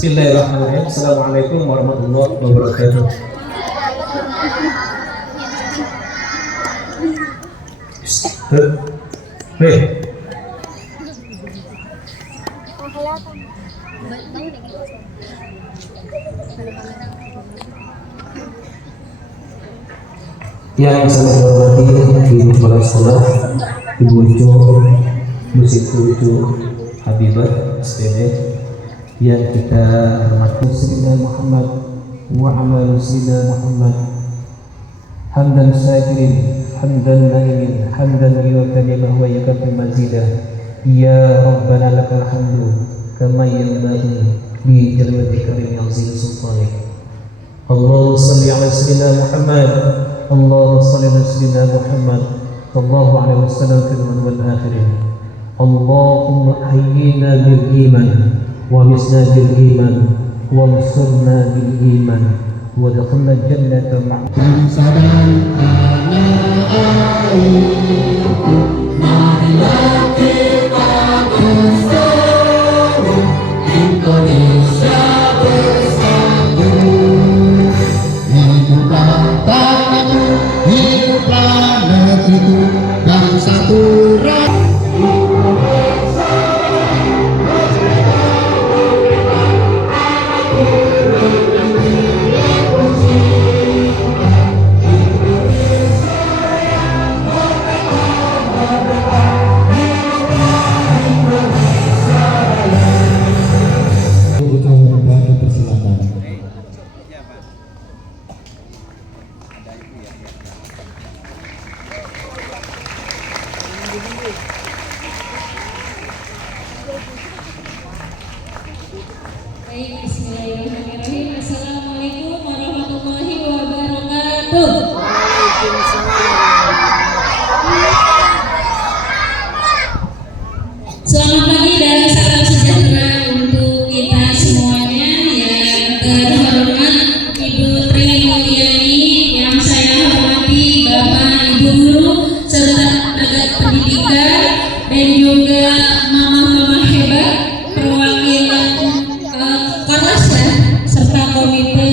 Bismillahirrahmanirrahim. Assalamualaikum warahmatullahi wabarakatuh. Yang saya hormati Ibu Kepala Sekolah, Ibu Ucu Habibah SPD, yang kita hormati Sayyidina Muhammad wa ala Sayyidina Muhammad, hamdan syakirin, hamdan naimin, hamdan yukalimah wa yukatim mazidah. Ya Rabbana lakal hamdu kama yanbaghi li jalali karim azim sultanik. Allahumma salli ala Sayyidina Muhammad, Allahumma salli ala Sayyidina Muhammad sallallahu alaihi wasallam fil awwal wal akhirin. Allahumma hayyina bil iman wa misna bil iman wa ansurna bil iman wa adkhilna jannata ma'a sadan marilah kita bersatu, Indonesia bersatu, hiduplah tanahku, hiduplah negeriku, dan satu Baik, bismillahirrahmanirrahim. Assalamualaikum warahmatullahi wabarakatuh. Selamat pagi dan salam sejahtera untuk kita semuanya. Yang terhormat Ibu Tri Mulyani, yang saya hormati Bapak Ibu Guru serta tenaga pendidikan, dan juga mama-mama hebat, perwakilan kelas serta komite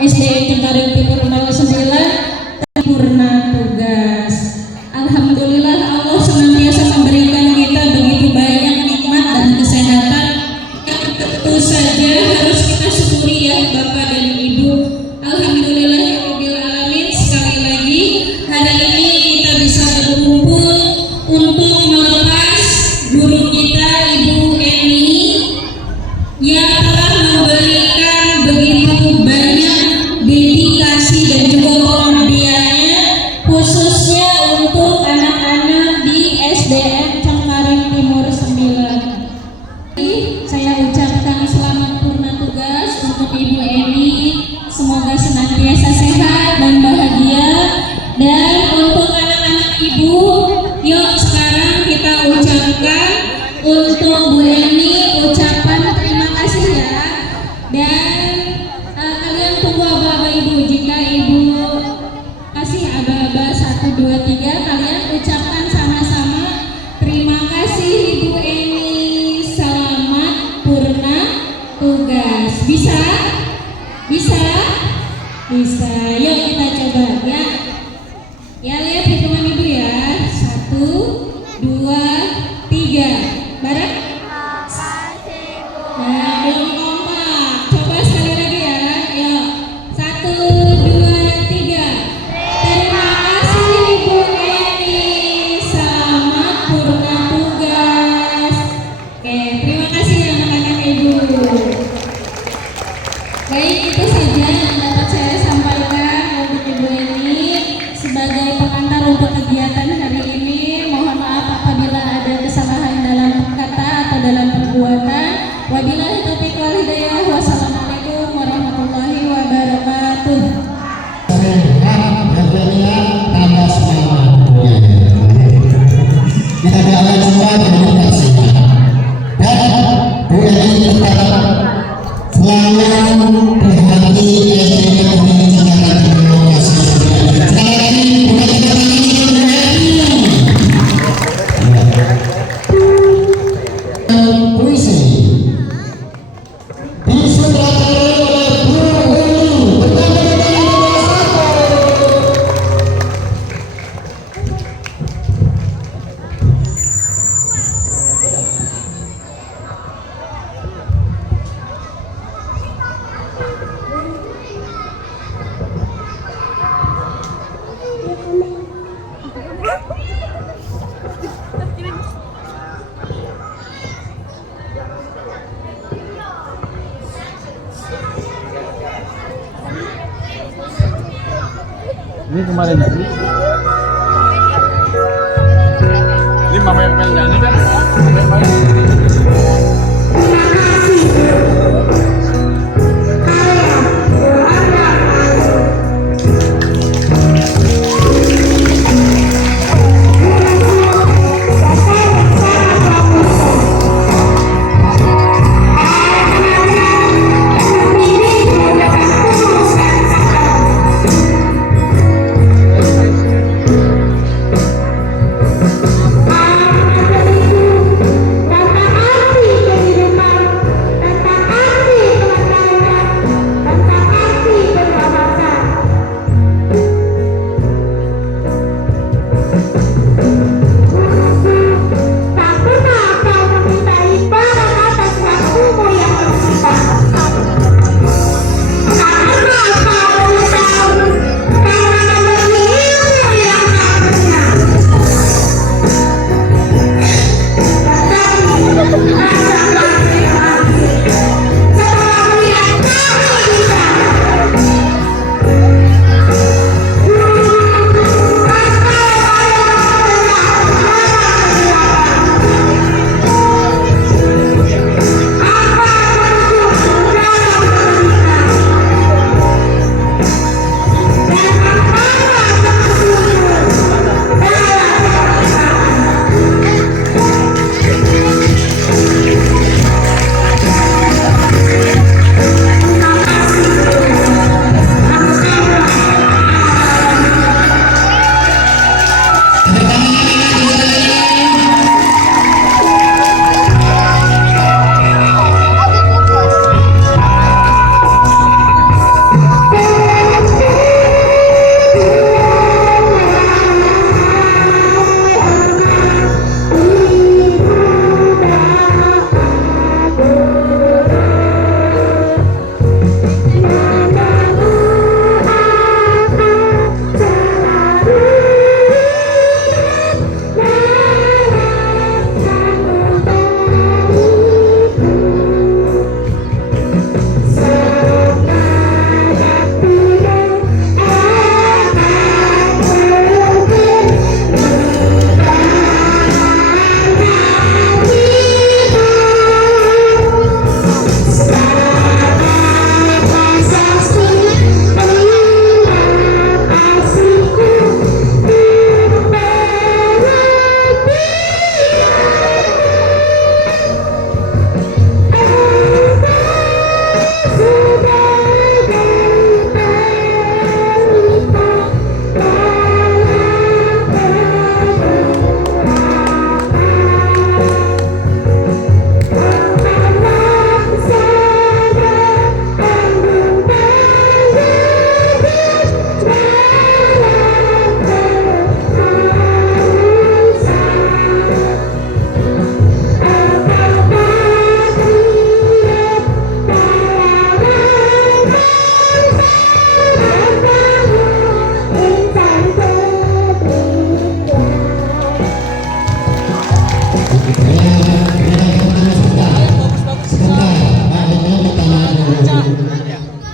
SDN Cengkareng Timur 09 purna tugas. Alhamdulillah, Allah senantiasa memberikan kita begitu banyak nikmat dan kesehatan yang tentu saja harus kita syukuri ya Bapak dan Ibu. Alhamdulillahirabbil alamin. Sekali lagi hari ini kita bisa berkumpul untuk melepas guru kita Ibu Eni yang telah memberikan begitu banyak dedikasi dan juga pengabdiannya khususnya untuk anak-anak di SDN Cengkareng Timur 9. Saya ucapkan selamat purna tugas untuk Ibu Eni, semoga senantiasa sehat dan bahagia. Dan untuk anak-anak Ibu, yuk sekarang kita ucapkan untuk Bu Eni ucapan terima kasih ya. Dan kalian tunggu aba-aba Ibu. Jika Ibu kasih aba-aba 1, 2, 3, kalian ucapkan sama-sama terima kasih Ibu Eni, selamat purna tugas. Bisa? Bisa? Bisa. Yuk kita coba ya. Ya, lihat hitungan Ibu ya. 1, 2, 3. Bareng? Nah, belum kompak. Coba sekali lagi ya. Yuk. 1, 2, 3. Terima kasih Ibu Eni, selamat purna tugas. Oke, terima kasih anak-anak Ibu. Baik, itu saja yang dapat saya sampaikan untuk Ibu Eni sebagai pengantar untuk kegiatan hari ini. Mohon maaf apabila ada kesalahan dalam kata atau dalam perbuatan. Wabillahi taufiq wal hidayah. Wassalamualaikum warahmatullahi wabarakatuh. Tambah semangat. Kita doakan semua terima kasih. Dan Bu Eni tetap selalu berhati SDN Cengkareng Timur. Sekali lagi puisi. Ini kemarin ini mama yang main nyanyi kan?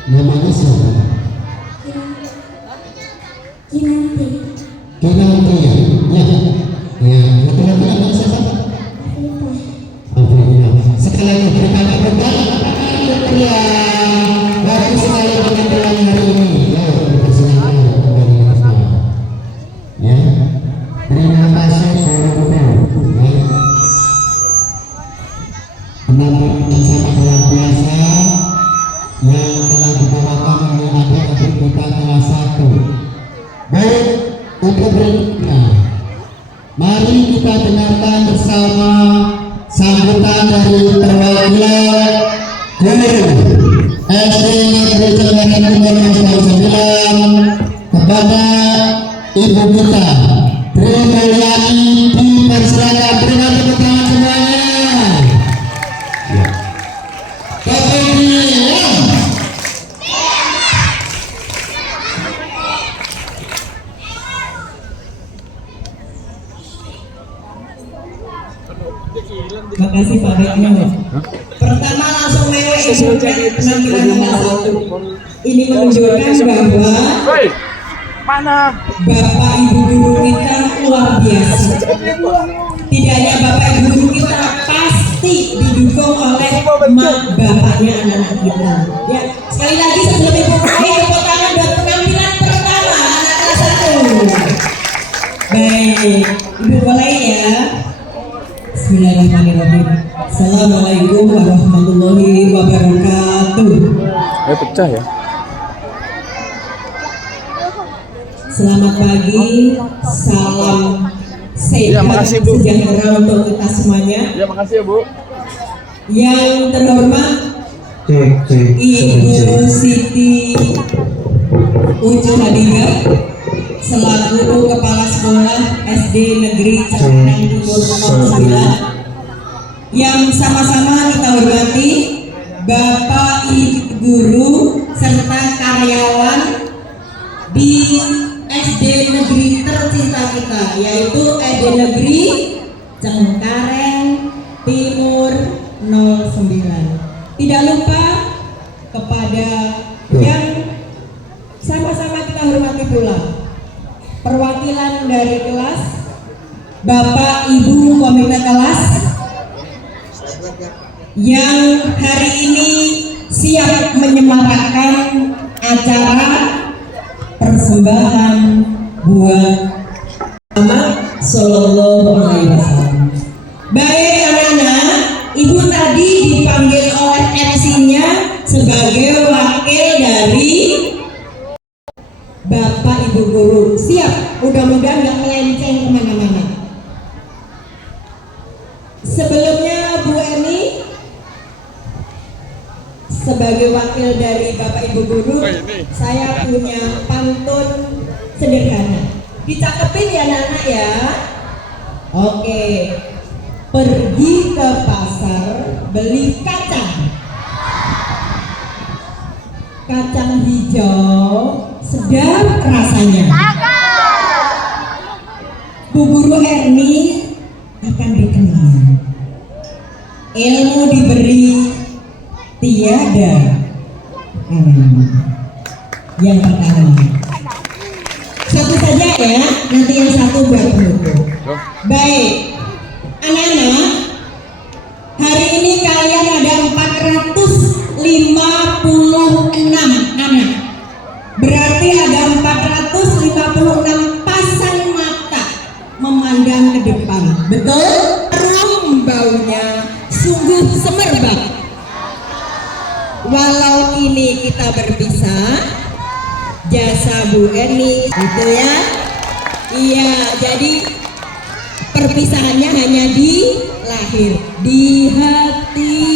Namanya siapa? Kinanti. Kinanti ya? Ya. Ya, laki-laki namanya siapa? Afrika. Sekali lagi berikan tepuk tangan. Ya, bagus sekali penampilan hari ini. Ya, dipersilakan kembali ke depan. Ya, terima kasih seluruh. Ya, penampilan yang sangat luar biasa yang telah dibawakan oleh adik-adik kita kelas 1. Baik, untuk berikutnya, mari kita dengarkan bersama sambutan dari perwakilan guru SD Negeri Cengkareng Timur Nomor 9 kepada Ibu kita Tri Mulyani. Dipersilakan, berikan tepuk tangan semuanya. Makasih Pak Dekno. Pertama langsung mewek penampilan nomor 1. Ini menunjukkan bahwa Mana? Bapak Ibu guru kita luar biasa. Tidak hanya Bapak Ibu guru kita, pasti didukung oleh mak bapaknya anak-anak kita. Ya, sekali lagi sebelum Ibu mulai, tepuk tangan buat penampilan pertama anak kelas 1. Baik, Ibu mulai ya. Bismillahirrahmanirrahim. Assalamualaikum warahmatullahi wabarakatuh. Pecah ya. Selamat pagi, salam Ya, sehat makasih, Bu. sejahtera untuk kita semuanya. Ya, makasih ya, Bu. Yang terhormat Ibu Siti Ucu Hadinga selaku Kepala Sekolah SD Negeri Caknang Timur 09, yang sama-sama kita hormati Bapak Ibu Guru serta karyawan di SD Negeri tercinta kita, yaitu SD Negeri Cengkareng Timur 09. Tidak lupa kepada yang sama-sama kita hormati pula perwakilan dari kelas, Bapak Ibu komite kelas yang hari ini siap menyemarakkan acara persembahan buat Muhammad Sallallahu Alaihi Wasallam. Baik anak-anak, Ibu tadi dipanggil oleh MC-nya sebagai wakil dari Bapak Ibu Guru. Siap, mudah-mudahan nggak melenceng kemana-mana. Sebelumnya Bu Eni sebagai wakil dari Bapak Ibu Guru, saya punya pantun sederhana. Dicakepin ya anak-anak ya. Oke. Pergi ke pasar beli kacang. Kacang hijau sedap rasanya. Bu Guru Erni akan dikenal. Ilmu diberi tiada yang pertama. Satu saja ya, nanti yang satu buat penutup. Baik, anak-anak, hari ini kalian ada 456 anak. Berarti ada 456 pasang mata memandang ke depan. Betul? Harum baunya sungguh semerbak. Walau ini kita berpisah, jasa Bu Eni itu ya. Iya, jadi perpisahannya hanya di lahir. Di hati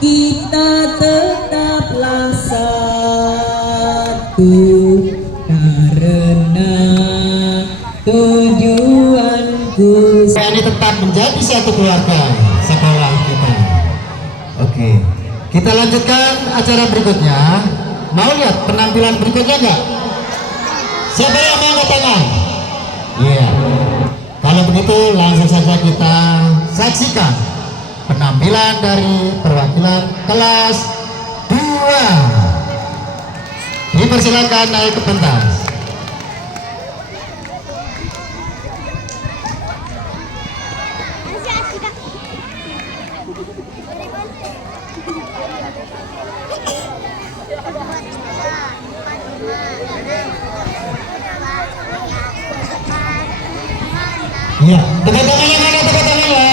kita tetaplah satu karena tujuanku. Ini tetap menjadi satu keluarga sekolah kita. Oke, kita lanjutkan acara berikutnya. Mau lihat penampilan berikutnya enggak? Siapa yang mau angkat tangan? Iya. Kalau begitu langsung saja kita saksikan penampilan dari perwakilan kelas 2. Dipersilakan naik ke pentas. Iya, tepuk tangan yang mana, tepuk tangan ya.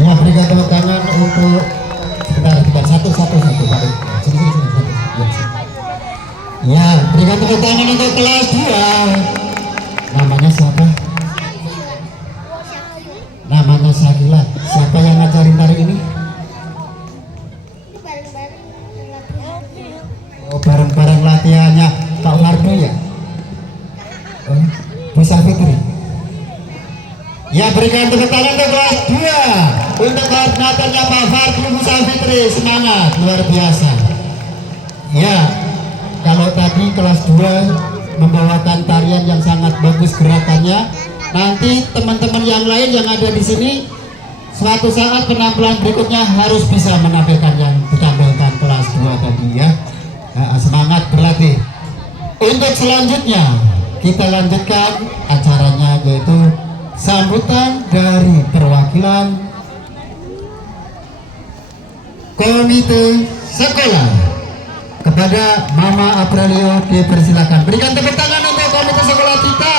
Ya, berikan tepuk tangan untuk sebentar satu Pak. Sini satu. Ya, berikan tepuk tangan untuk kelas 2. Namanya siapa? Namanya Sakila. Siapa yang ngajarin tari ini? Oh, bareng-bareng latihannya Pak Fardu ya? Bu Safitri. Ya, berikan tepuk tangan untuk kelas 2 untuk koordinatornya Pak Fardu Bu Safitri. Semangat, luar biasa. Ya, kalau tadi kelas 2 membawakan tarian yang sangat bagus gerakannya, nanti teman-teman yang lain yang ada di sini suatu saat penampilan berikutnya harus bisa menampilkan yang ditampilkan kelas 2 tadi ya. Semangat berlatih. Untuk selanjutnya kita lanjutkan acaranya, yaitu sambutan dari perwakilan komite sekolah. Kepada Mama Aprilio dipersilakan. Berikan tepuk tangan untuk komite sekolah kita.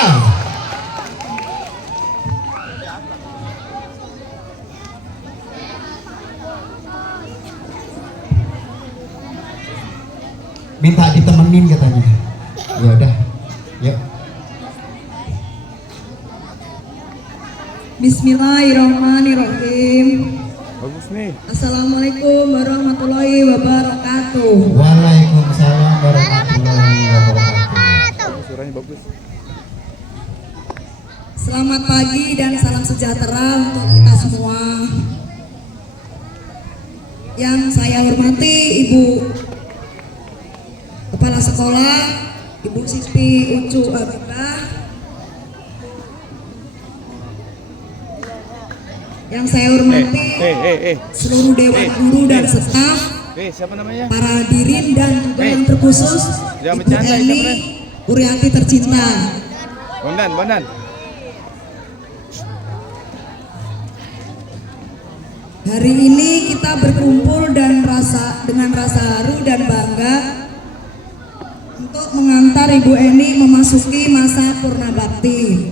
Minta ditemenin katanya. Ya udah. Yuk. Bismillahirrahmanirrahim. Bagus nih. Assalamualaikum warahmatullahi wabarakatuh. Waalaikumsalam warahmatullahi wabarakatuh. Suaranya bagus. Selamat pagi dan salam sejahtera untuk kita semua. Yang saya hormati Ibu Kepala Sekolah, Ibu Siti Ucu Abibah. Yang saya hormati seluruh Dewan Guru dan staf, Siapa namanya? para hadirin dan juga yang terkhusus Jangan Ibu bercanda, Eni Urianti tercinta. Bondan. Hari ini kita berkumpul dan dengan rasa haru dan bangga untuk mengantar Ibu Eni memasuki masa purna bakti.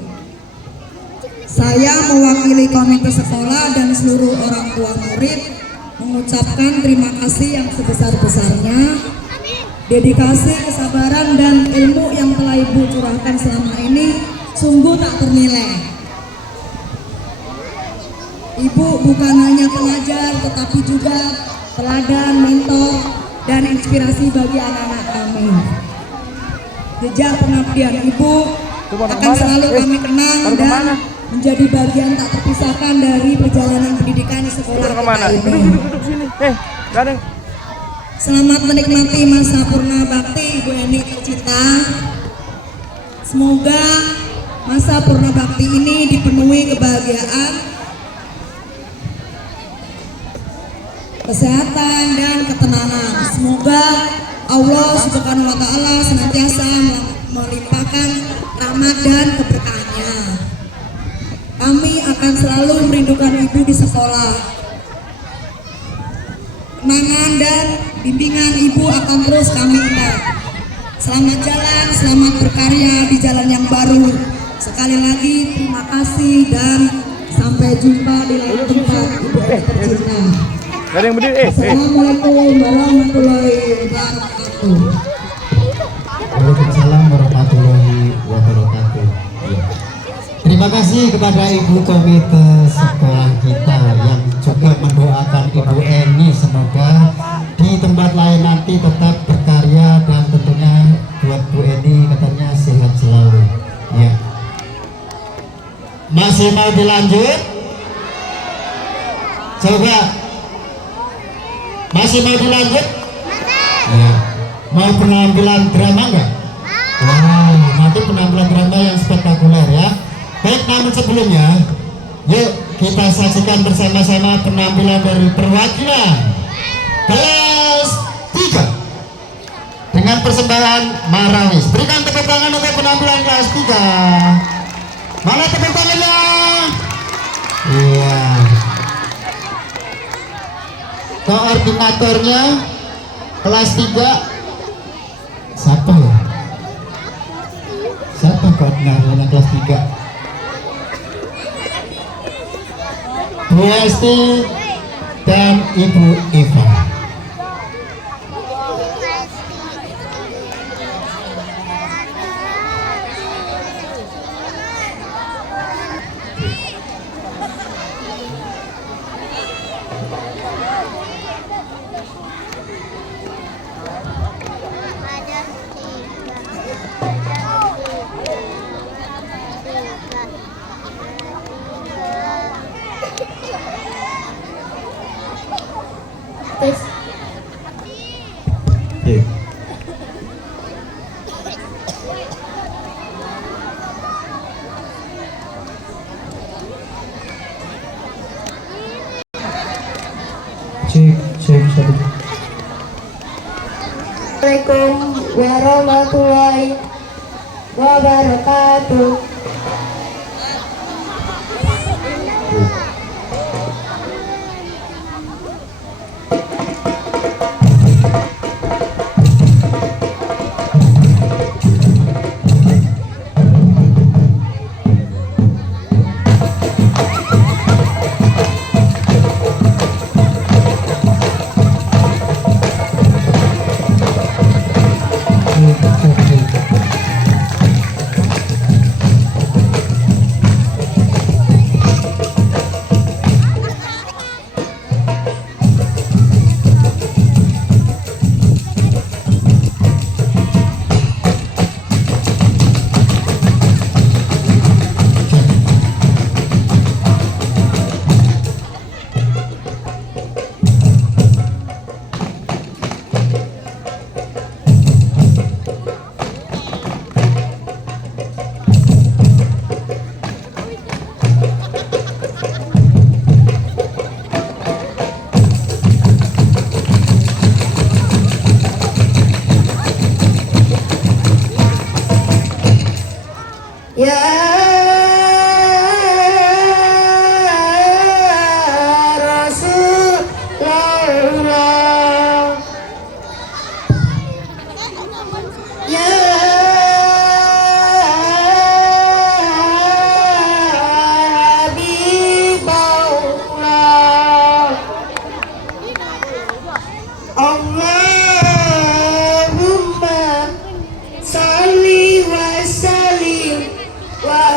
Saya mewakili komite sekolah dan seluruh orang tua murid mengucapkan terima kasih yang sebesar-besarnya. Dedikasi, kesabaran, dan ilmu yang telah Ibu curahkan selama ini sungguh tak ternilai. Ibu bukan hanya pengajar, tetapi juga teladan, mentor, dan inspirasi bagi anak-anak kami. Jejak pengabdian Ibu akan selalu kami kenang dan menjadi bagian tak terpisahkan dari perjalanan pendidikan di sekolah kita ini. Duduk sini. Gareng. Selamat menikmati masa purna bakti Ibu Eni tercinta. Semoga masa purna bakti ini dipenuhi kebahagiaan, kesehatan, dan ketenangan. Semoga Allah Subhanahu wa Ta'ala senantiasa melimpahkan rahmat dan keberkahannya. Kami akan selalu merindukan Ibu di sekolah. Kenangan dan bimbingan Ibu akan terus kami ingat. Selamat jalan, selamat berkarya di jalan yang baru. Sekali lagi terima kasih dan sampai jumpa di lain tempat Ibu Eni tercinta. Gak ada yang berdiri. Assalamualaikum warahmatullahi wabarakatuh. Waalaikumsalam warahmatullahi wabarakatuh. Ya. Terima kasih kepada Ibu Komite Sekolah kita yang juga mendoakan Ibu Eni semoga di tempat lain nanti tetap berkarya dan tentunya buat Bu Eni katanya sehat selalu. Ya. Masih mau dilanjut? Coba. Masih mau dilanjut? Ya. Mau penampilan drama enggak? Wow, nanti penampilan drama yang spektakuler ya. Baik, namun sebelumnya, yuk kita saksikan bersama-sama penampilan dari perwakilan kelas 3 dengan persembahan Marawis. Berikan tepuk tangan untuk penampilan kelas 3. Mana tepuk tangannya? Iya. Koordinatornya kelas 3 siapa ya? Siapa koordinatornya kelas 3? Bu Esti dan Ibu Eva. Tes. Cek. Cek satu. Assalamualaikum warahmatullahi wabarakatuh. Ya Rasulullah, Ya Habibullah, Allahumma salli wa sallim wa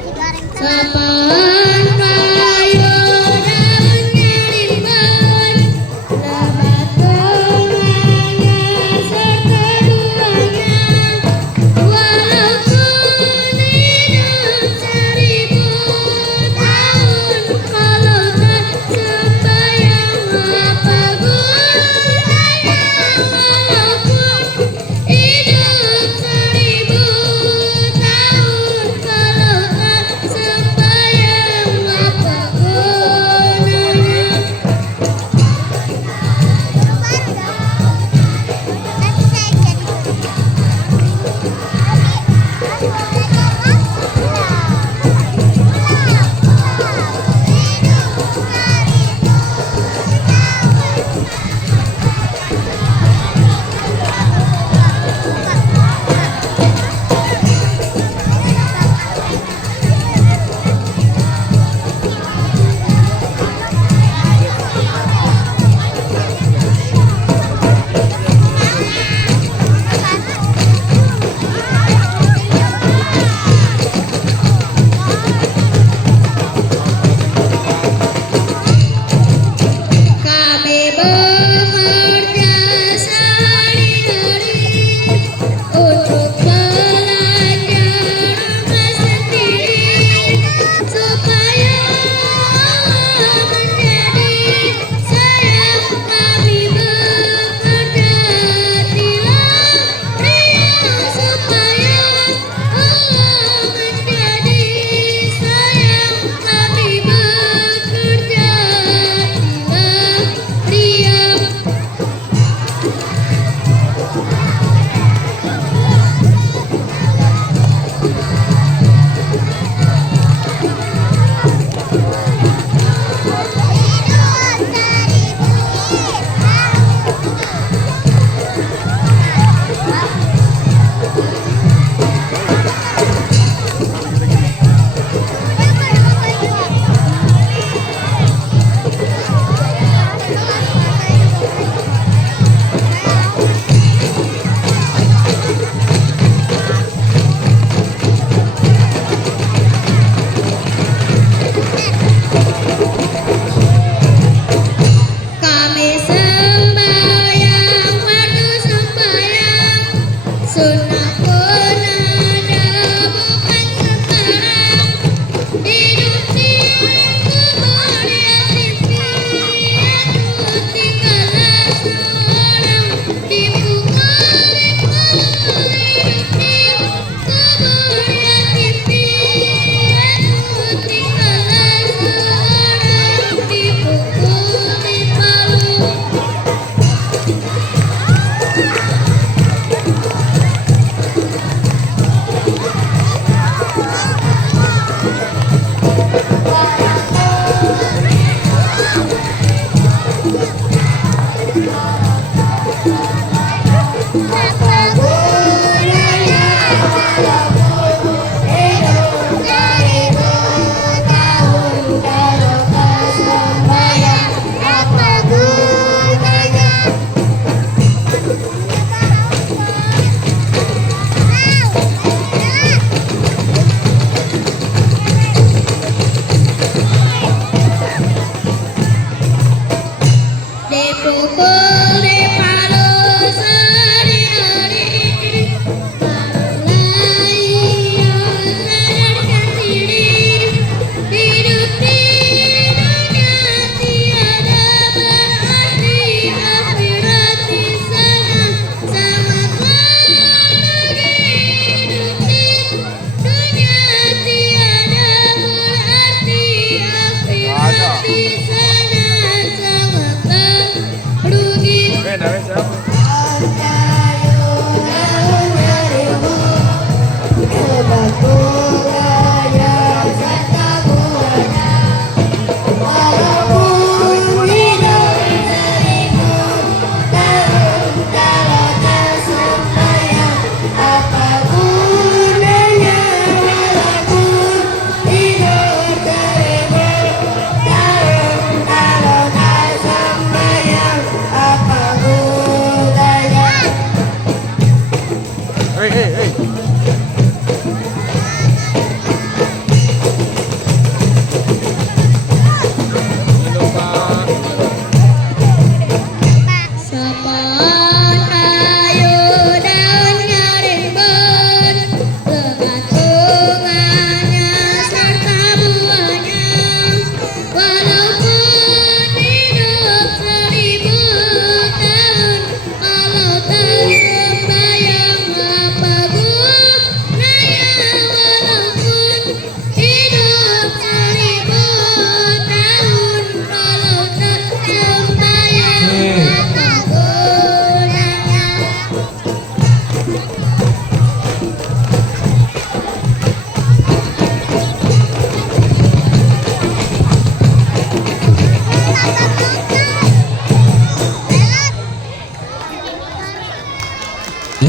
Sapaan kayu daun nyarimban, lebat tengahnya serta duanya. Walaupun hidup 1000 tahun, kalau tak sembahyang apa gunanya? Walaupun hidup 1000 tahun, kalau tak sembahyang apa gunanya? Kami bekerja sehari-hari untuk belajar rumah sendiri, supaya Allah menjadi sayang. Kami bekerja tiap ria, supaya Allah menjadi sayang. Kami bekerja tiap ria.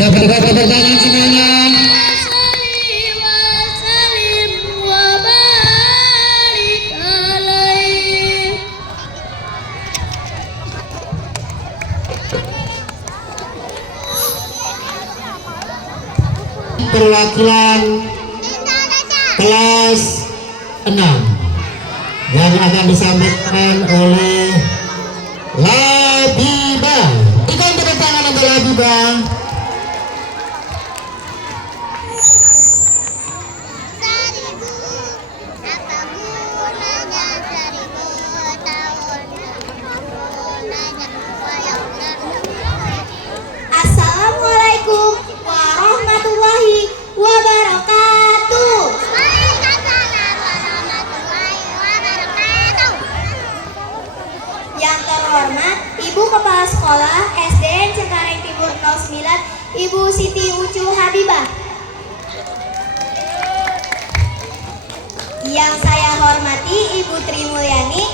Sudah berdua tepuk tangan semuanya. Perwakilan kelas 6 yang akan disampaikan oleh Labibah. Berikan tepuk tangan untuk Labibah. Assalamualaikum warahmatullahi wabarakatuh. Yang terhormat Ibu Kepala Sekolah SDN Cengkareng Timur 09, Ibu Siti Ucu Habibah. Yang saya hormati Ibu Tri Mulyani.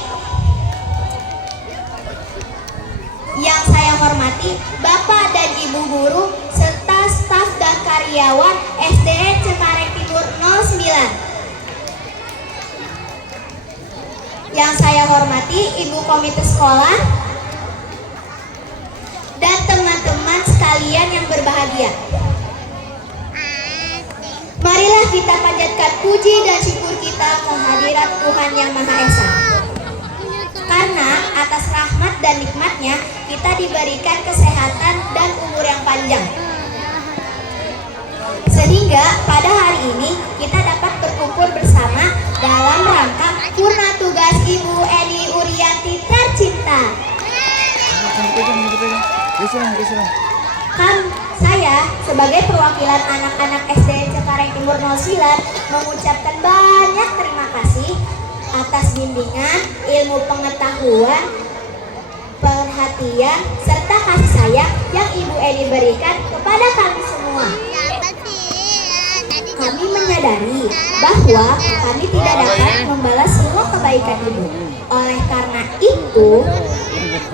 Yang saya hormati Bapak dan Ibu guru serta staf dan karyawan SDN Cengkareng Timur 09. Yang saya hormati Ibu Komite Sekolah dan teman-teman sekalian yang berbahagia. Marilah kita panjatkan puji dan syukur kita kehadirat Tuhan Yang Maha Esa. Karena atas rahmat dan nikmatnya kita diberikan kesehatan dan umur yang panjang. Sehingga pada hari ini kita dapat berkumpul bersama dalam rangka purna tugas Ibu Eni Urianti tercinta. Saya sebagai perwakilan anak-anak SDN Cengkareng Timur 09 mengucapkan banyak terima kasih atas bimbingan, ilmu pengetahuan, perhatian, serta kasih sayang yang Ibu Eni berikan kepada kami semua. Kami menyadari bahwa kami tidak dapat membalas semua kebaikan Ibu. Oleh karena itu,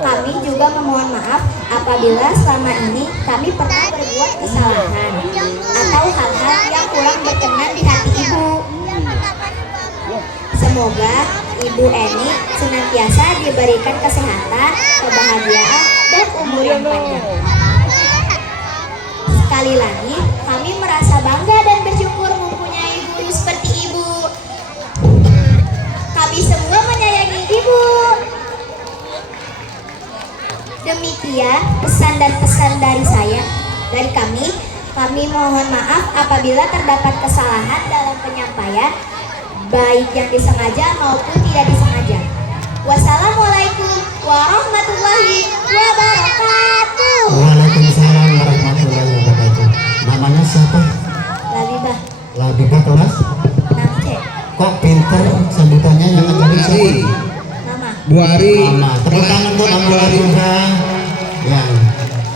kami juga memohon maaf apabila selama ini kami pernah berbuat kesalahan atau hal-hal yang kurang berkenan di hati Ibu. Semoga Ibu Eni senantiasa diberikan kesehatan, kebahagiaan, dan umur yang panjang. Sekali lagi, kami merasa bangga dan bersyukur mempunyai guru seperti Ibu. Kami semua menyayangi Ibu. Demikian pesan dan pesan dari kami. Kami mohon maaf apabila terdapat kesalahan dalam penyampaian, baik yang disengaja maupun tidak disengaja. Wassalamualaikum warahmatullahi wabarakatuh. Waalaikumsalam warahmatullahi wabarakatuh. Namanya siapa? Labibah Labibah kelas? 6C. Kok pinter sebutannya yang ngajarin siapa? Mama. Bu Ari. Mama. Tepuk tangan untuk Mama Labibah. Ya,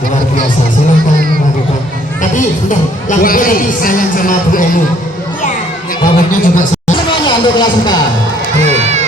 luar biasa. Silakan Labibah. Tapi sudah Labibah tadi sayang sama Bu Eni. Iya. Bapaknya juga semuanya untuk kelas 4. Tuh.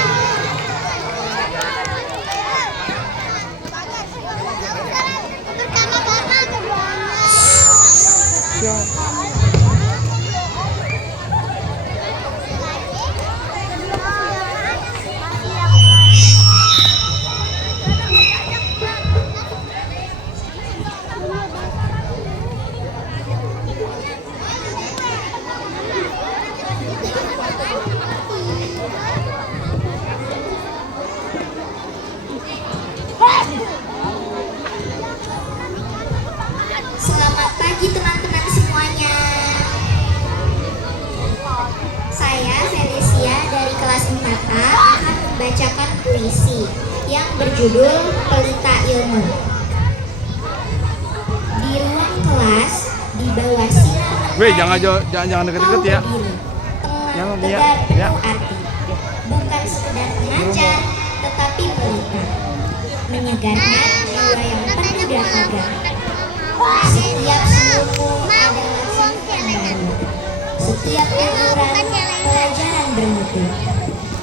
Selamat pagi teman-teman semuanya. Saya Felicia dari kelas 4A akan membacakan puisi yang berjudul Pelita Ilmu. Di ruang kelas di bawah sinar Weh, jangan deket-deket ya. Jangan ya, penuh ya. arti. Bukan sekedar pengajar, tetapi pelita. Menyegarkan jiwa yang penuh dahaga. Setiap senyummu adalah senyum yang baru. Setiap teguran pelajaran bermutu.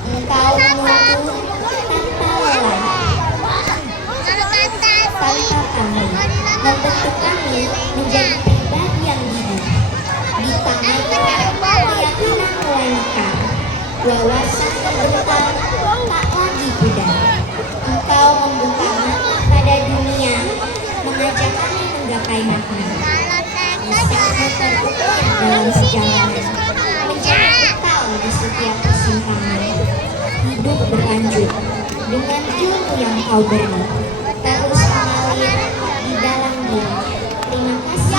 Engkau menuntun tanpa lelah. Tanpa kami membentuk kami menjadi pribadi wawasan terbentang tak lagi pudar. Engkau membuka mata pada dunia, mengajak kami menggapai makna. Kisahmu terukir dalam perjalanan, menjadi bekal di setiap persimpangan. Hidup berlanjut dengan ilmu yang kau beri, terus mengalir di dalam diri. Terima kasih.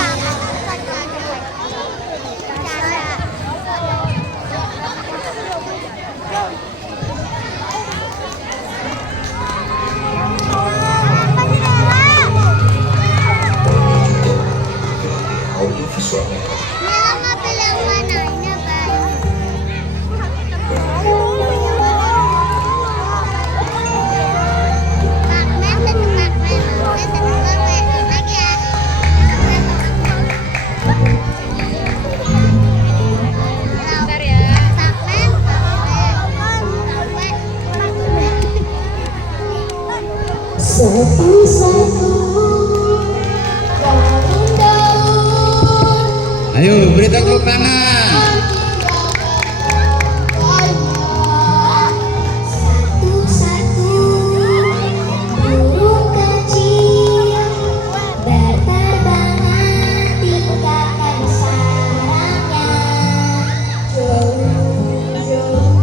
Satu-satu daun-daun, Ayo beri tepuk tangan. satu-satu burung kecil berterbangan tinggalkan sarangnya jauh-jauh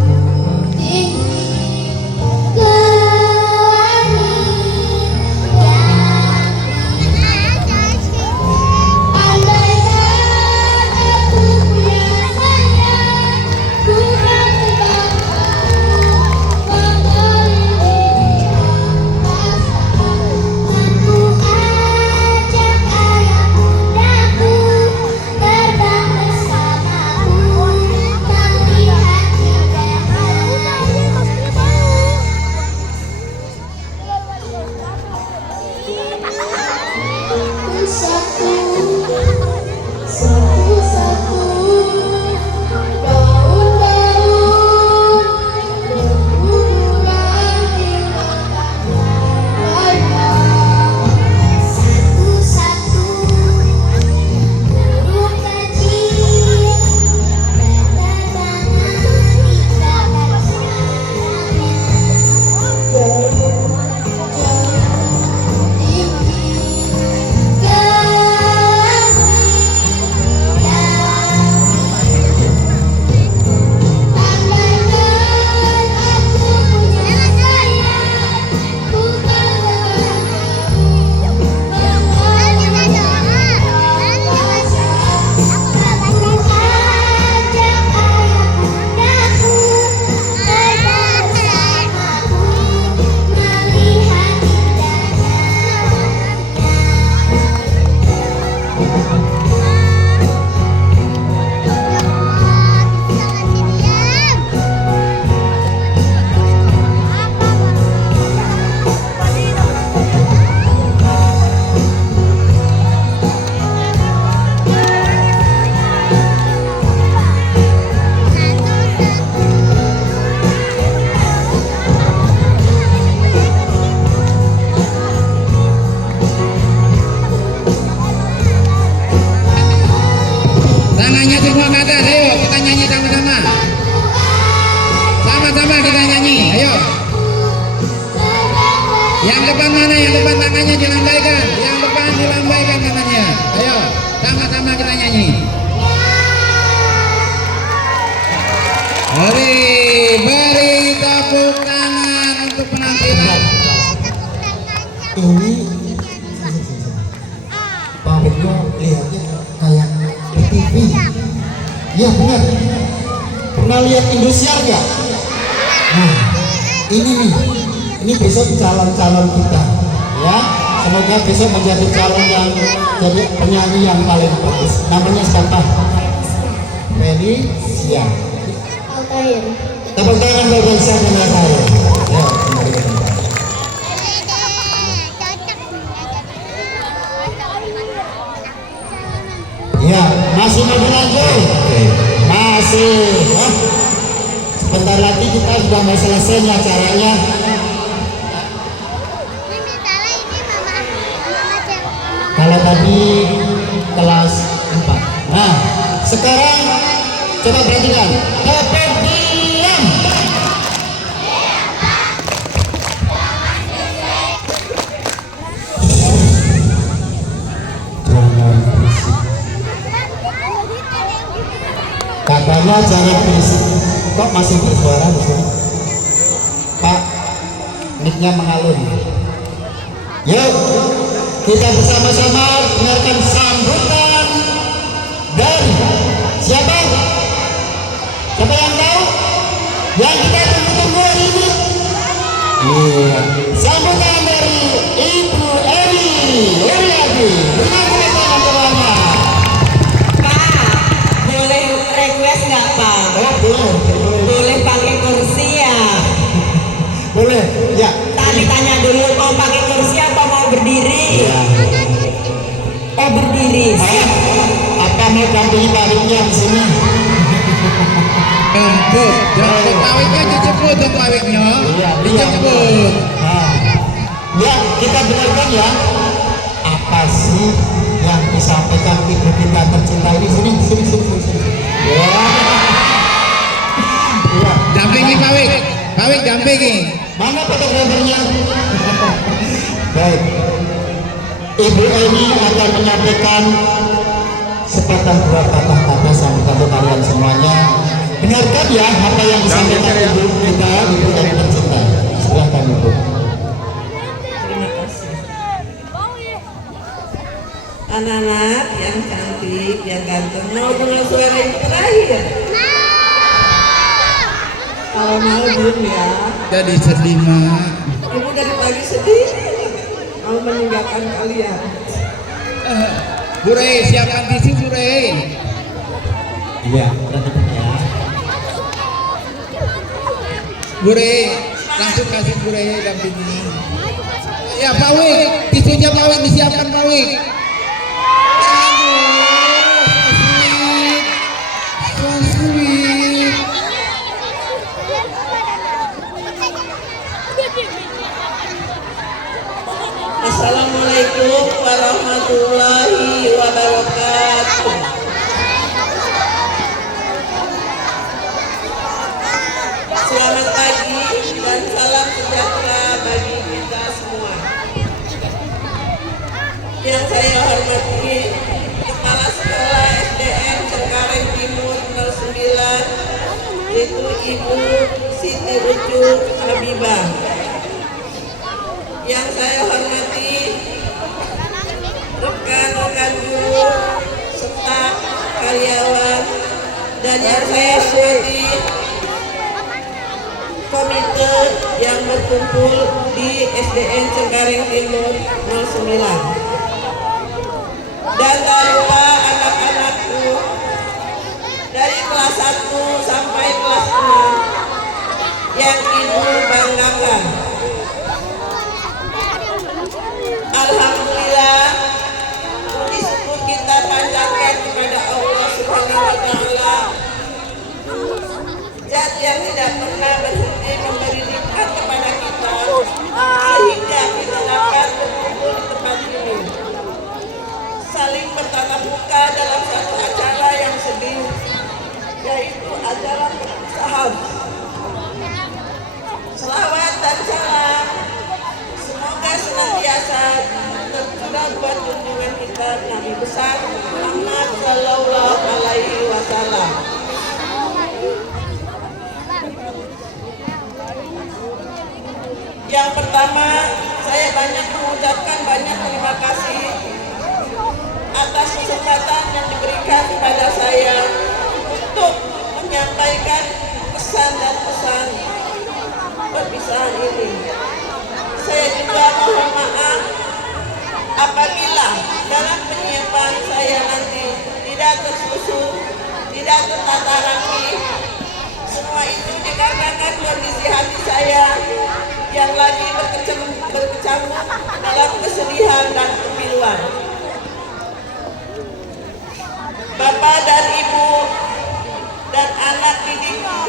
tinggi ke satu-satu daun-daun berguguran tinggalkan sarangnya. Satu-satu burung kecil berterbangan tinggalkan sarangnya jauh-jauh tinggi ke Tangannya semua ke atas, ayo kita nyanyi sama-sama. Sama-sama kita nyanyi, ayo. Yang depan mana? Yang depan tangannya dilambaikan. Yang depan dilambaikan tangannya. Ayo, sama-sama kita nyanyi. Beri tepuk tangan untuk penampilan. Ini Pak Bedo lihatnya kayak di TV. Iya benar. Pernah lihat Indosiar nggak? Nah, ini nih. Ini besok calon-calon kita, ya. Semoga besok menjadi calon yang jadi penyanyi yang paling bagus. Namanya siapa? Ready? Siap. Altair. Tepuk tangan bagi siapa yang Altair. Ya, kembali ke tempat. Ya, masih mau lanjut? Masih. Hah? Sebentar lagi kita sudah mau selesai nih acaranya. Kalau tadi kelas 4. Nah, sekarang coba perhatikan. Terdiam. Jaganya jarak kok masih bersuara di sini? Pak, mic-nya mengalun. Yuk, kita bersama-sama dengarkan sambutan dari siapa? Siapa yang tahu? Yang kita tunggu-tunggu hari ini? Iya, sambutan dari Ibu Eri Uriadi. Berikan tepuk tangan semuanya. Pak, boleh request nggak Pak? Oh, boleh. Boleh pakai kursi ya? Boleh, ya. Tadi tanya dulu mau pakai kursi apa mau berdiri? Ya. Oh berdiri. Siap. Apa mau dampingi Pak Wiknya di sini? Jemput pawiknya dijemput dong pawiknya. Iya, Dijemput. Nah, ya kita dengarkan ya. Apa sih yang disampaikan ibu kita tercinta ini? Sini. Ya. Ya. Dampingi pawik. Pawik dampingi. Mana fotografernya? Baik. Ibu Eni akan menyampaikan sepatah dua kata-kata sambutan untuk kalian semuanya. Dengarkan ya apa yang disampaikan ibu kita, ibu Eni tercinta. Silakan ibu. Terima kasih. Anak-anak yang cantik, yang ganteng, mau dengar suara yang terakhir? Kalau mau belum ya. Jadi sedih mak. Ibu dari pagi sedih, mau meninggalkan kalian. Bure, siapkan tisu Bure. Iya, perhatikan ya. Bure, langsung kasih Bure dampingi. Ya pawik, tisunya pawik disiapkan pawik. So sweet. Assalamualaikum warahmatullahi wabarakatuh. Selamat pagi dan salam sejahtera bagi kita semua. Yang saya hormati Kepala Sekolah SDN Cengkareng Timur 09, yaitu Ibu Siti Ucup Habibah. Yang saya hormati rekan-rekan guru, staf, karyawan, dan yang saya hormati komite yang berkumpul di SDN Cengkareng Timur 09. Dan tak lupa anak-anakku dari kelas 1 sampai kelas 6 yang ibu banggakan. Alhamdulillah, puji syukur kita panjatkan kepada Allah Subhanahu wa Ta'ala, Zat yang tidak pernah berhenti memberi nikmat kepada kita sehingga kita dapat berkumpul di tempat ini, saling bertatap muka dalam satu acara yang sedih, yaitu acara perpisahan. Selawat dan salam semoga senantiasa tercurah buat junjungan kita Nabi besar Muhammad Sallallahu Alaihi Wasallam. Yang pertama, saya banyak mengucapkan banyak terima kasih atas kesempatan yang diberikan kepada saya untuk menyampaikan pesan dan pesan perpisahan ini. Saya juga mohon maaf apabila dalam penyiapan saya nanti tidak tersusun, tidak tertata rapi. Semua itu dikarenakan kondisi hati saya yang lagi berkecamuk dalam kesedihan dan kepiluan. Bapak dan Ibu dan anak didikku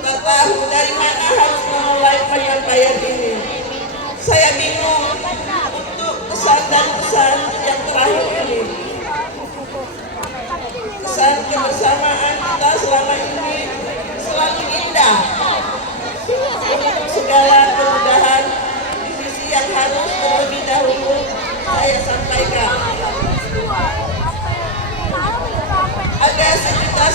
tak tahu dari mana harus memulai penyampaian ini. Saya bingung untuk pesan dan pesan yang terakhir ini. Kesan kebersamaan kita selama ini selalu indah. Untuk segala kemudahan di sisi yang harus terlebih dahulu saya sampaikan. Ada sekitar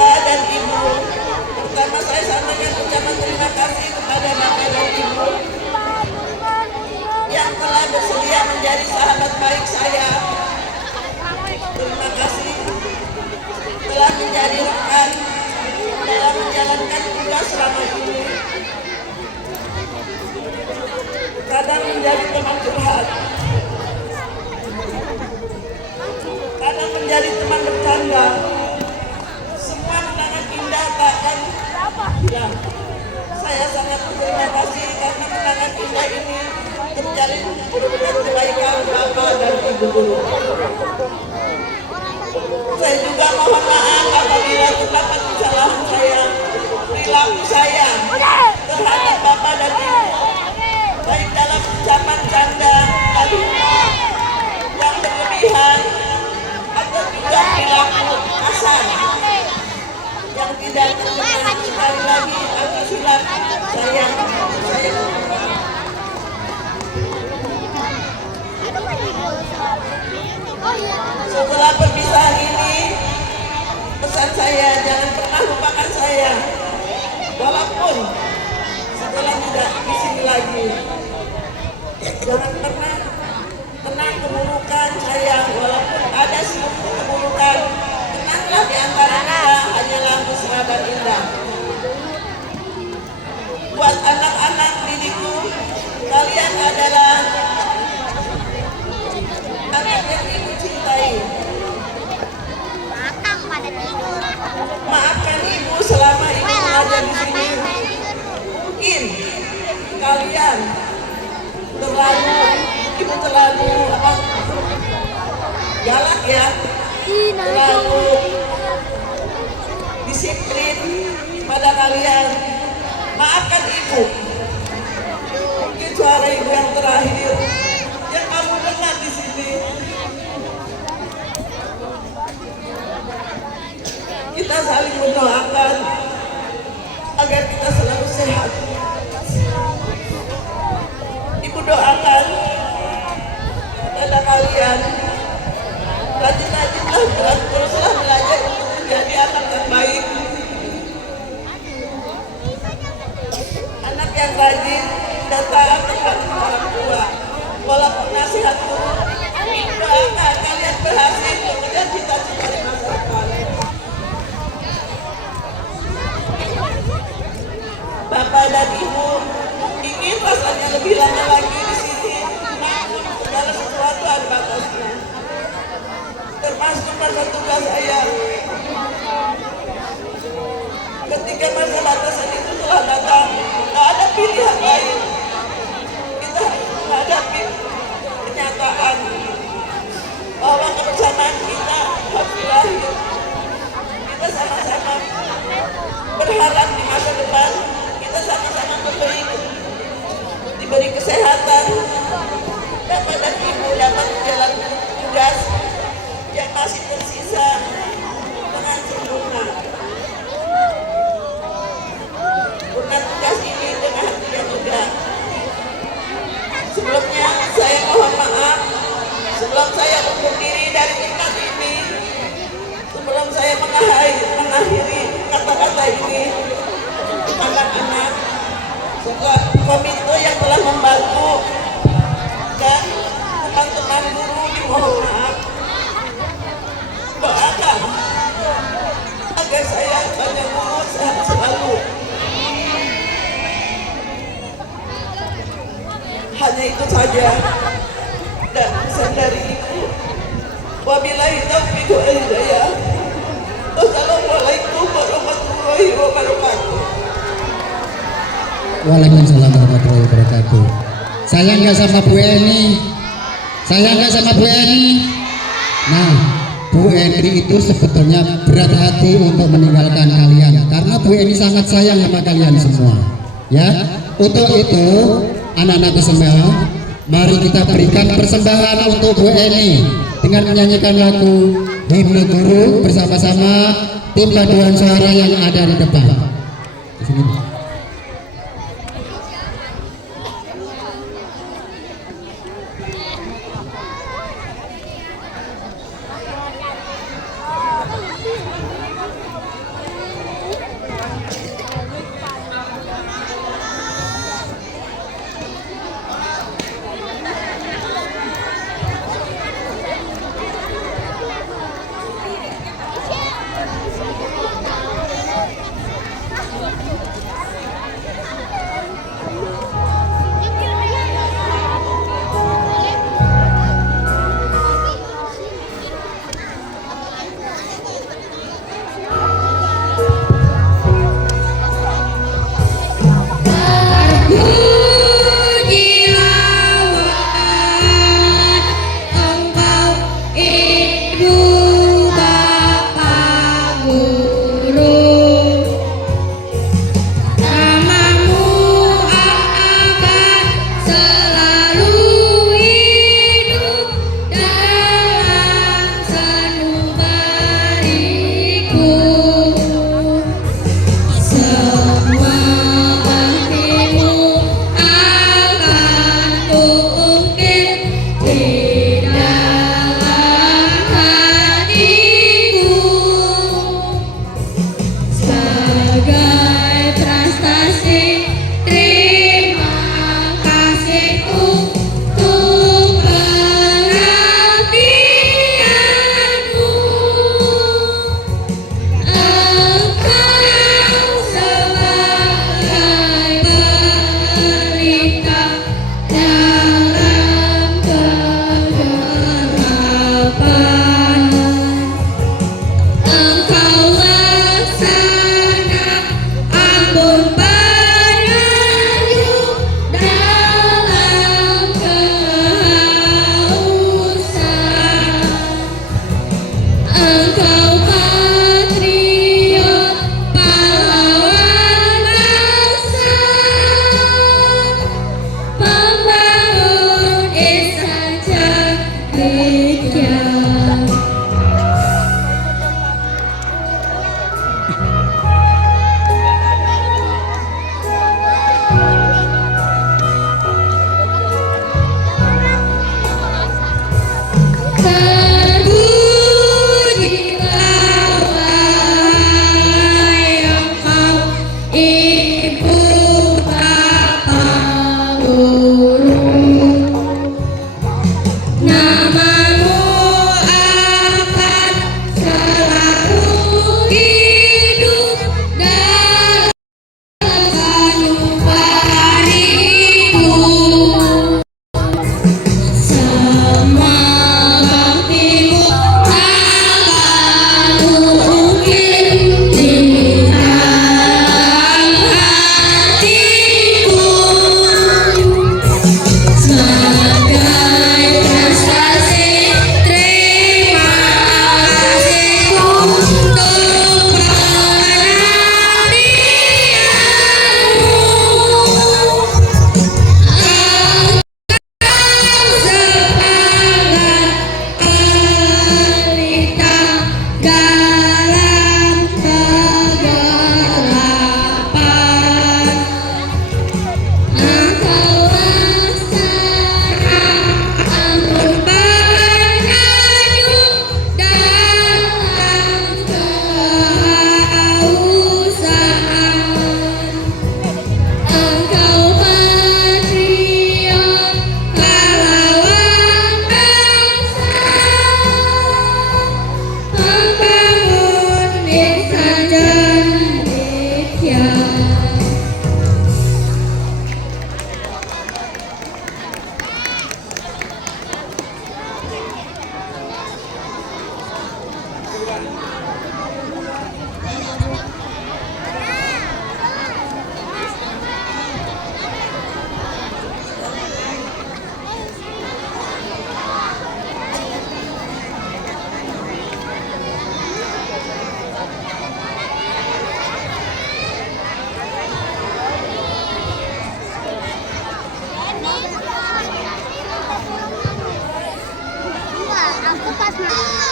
Bapak dan Ibu, pertama saya sampaikan ucapan terima kasih kepada Bapak dan Ibu yang telah bersedia menjadi sahabat baik saya. Terima kasih telah menjadi rekan dalam menjalankan tugas selama ini. Kadang menjadi teman curhat, kadang menjadi teman bercanda. Semua kenangan indah takkan hilang. Saya sangat berterima kasih karena kenangan indah ini terjalin dengan kebaikan Bapak dan Ibu guru. Saya juga mohon maaf apabila terdapat kesalahan saya, perilaku saya terhadap Bapak dan Ibu, baik dalam ucapan canda dan yang berlebihan atau juga perilaku kasar yang tidak terkenal. Sekali lagi atas hilaf saya. Setelah perpisahan ini, pesan saya jangan pernah lupakan saya, walaupun setelah tidak di sini lagi. Jangan pernah tenang keburukan saya, walaupun ada seluruh keburukan, tenanglah di antara kita hanyalah mesra dan indah. Buat anak-anak didikku, kalian adalah anak yang ibu cintai. Maafkan ibu selama ibu ada di sini. Mungkin kalian ibu terlalu galak ya, terlalu disiplin pada kalian. Maafkan ibu. Mungkin suara ibu yang terakhir yang kamu dengar di sini. Kita saling mendoakan agar kita selalu sehat. Ibu doakan kepada kalian, rajin-rajinlah, teruslah belajar untuk menjadi anak yang baik, anak yang rajin dan taat kepada orang tua. Walaupun nasihat guru, doakan kalian berhasil mengejar cita-cita di masa depan. Bapak dan Ibu ingin rasanya lebih lama lagi di sini, namun segala sesuatu ada batasnya, termasuk masa tugas saya. Ketika masa batasan itu telah datang, tak ada pilihan lain. Kita harus menghadapi kenyataan bahwa kebersamaan kita harus berakhir. Kita sama-sama berharap di masa depan kita sama-sama diberi kesehatan, Bapak dan Ibu dapat menjalankan tugas yang masih tersisa dengan sempurna. Sempurna tugas ini dengan hati yang lega. Sebelumnya saya mohon maaf sebelum saya undur diri dari tempat ini, sebelum saya mengakhiri kata-kata ini. Anak-anak komite yang telah membantu dan teman-teman guru dimohon maaf, doakan agar saya banyak guru sehat selalu. Hanya itu saja dan pesan dari ibu. Wabillahi taufiq wal hidayah. Wassalamualaikum warahmatullahi wabarakatuh. Waalaikumsalam warahmatullahi wabarakatuh. Sayang nggak sama Bu Eni? Sayang nggak sama Bu Eni? Nah, Bu Eni itu sebetulnya berat hati untuk meninggalkan kalian karena Bu Eni sangat sayang sama kalian semua. Ya, untuk itu anak-anak Semel, mari kita berikan persembahan untuk Bu Eni dengan menyanyikan lagu Himne Guru bersama-sama tim paduan suara yang ada di depan. Di sini.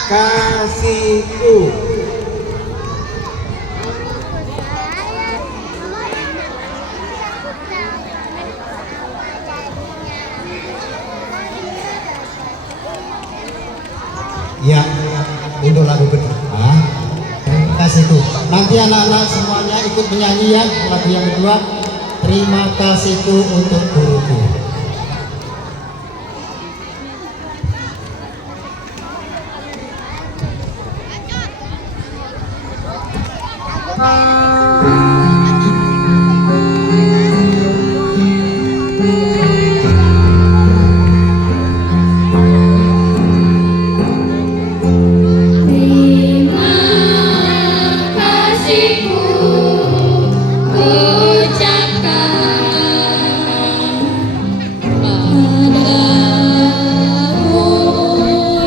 kasihku. Ya, untuk lagu kedua. Terima kasih tuh. Nanti anak-anak semuanya ikut menyanyi ya lagu yang kedua. Terima kasihku untuk guruku. Terima kasihku ucapkan padamu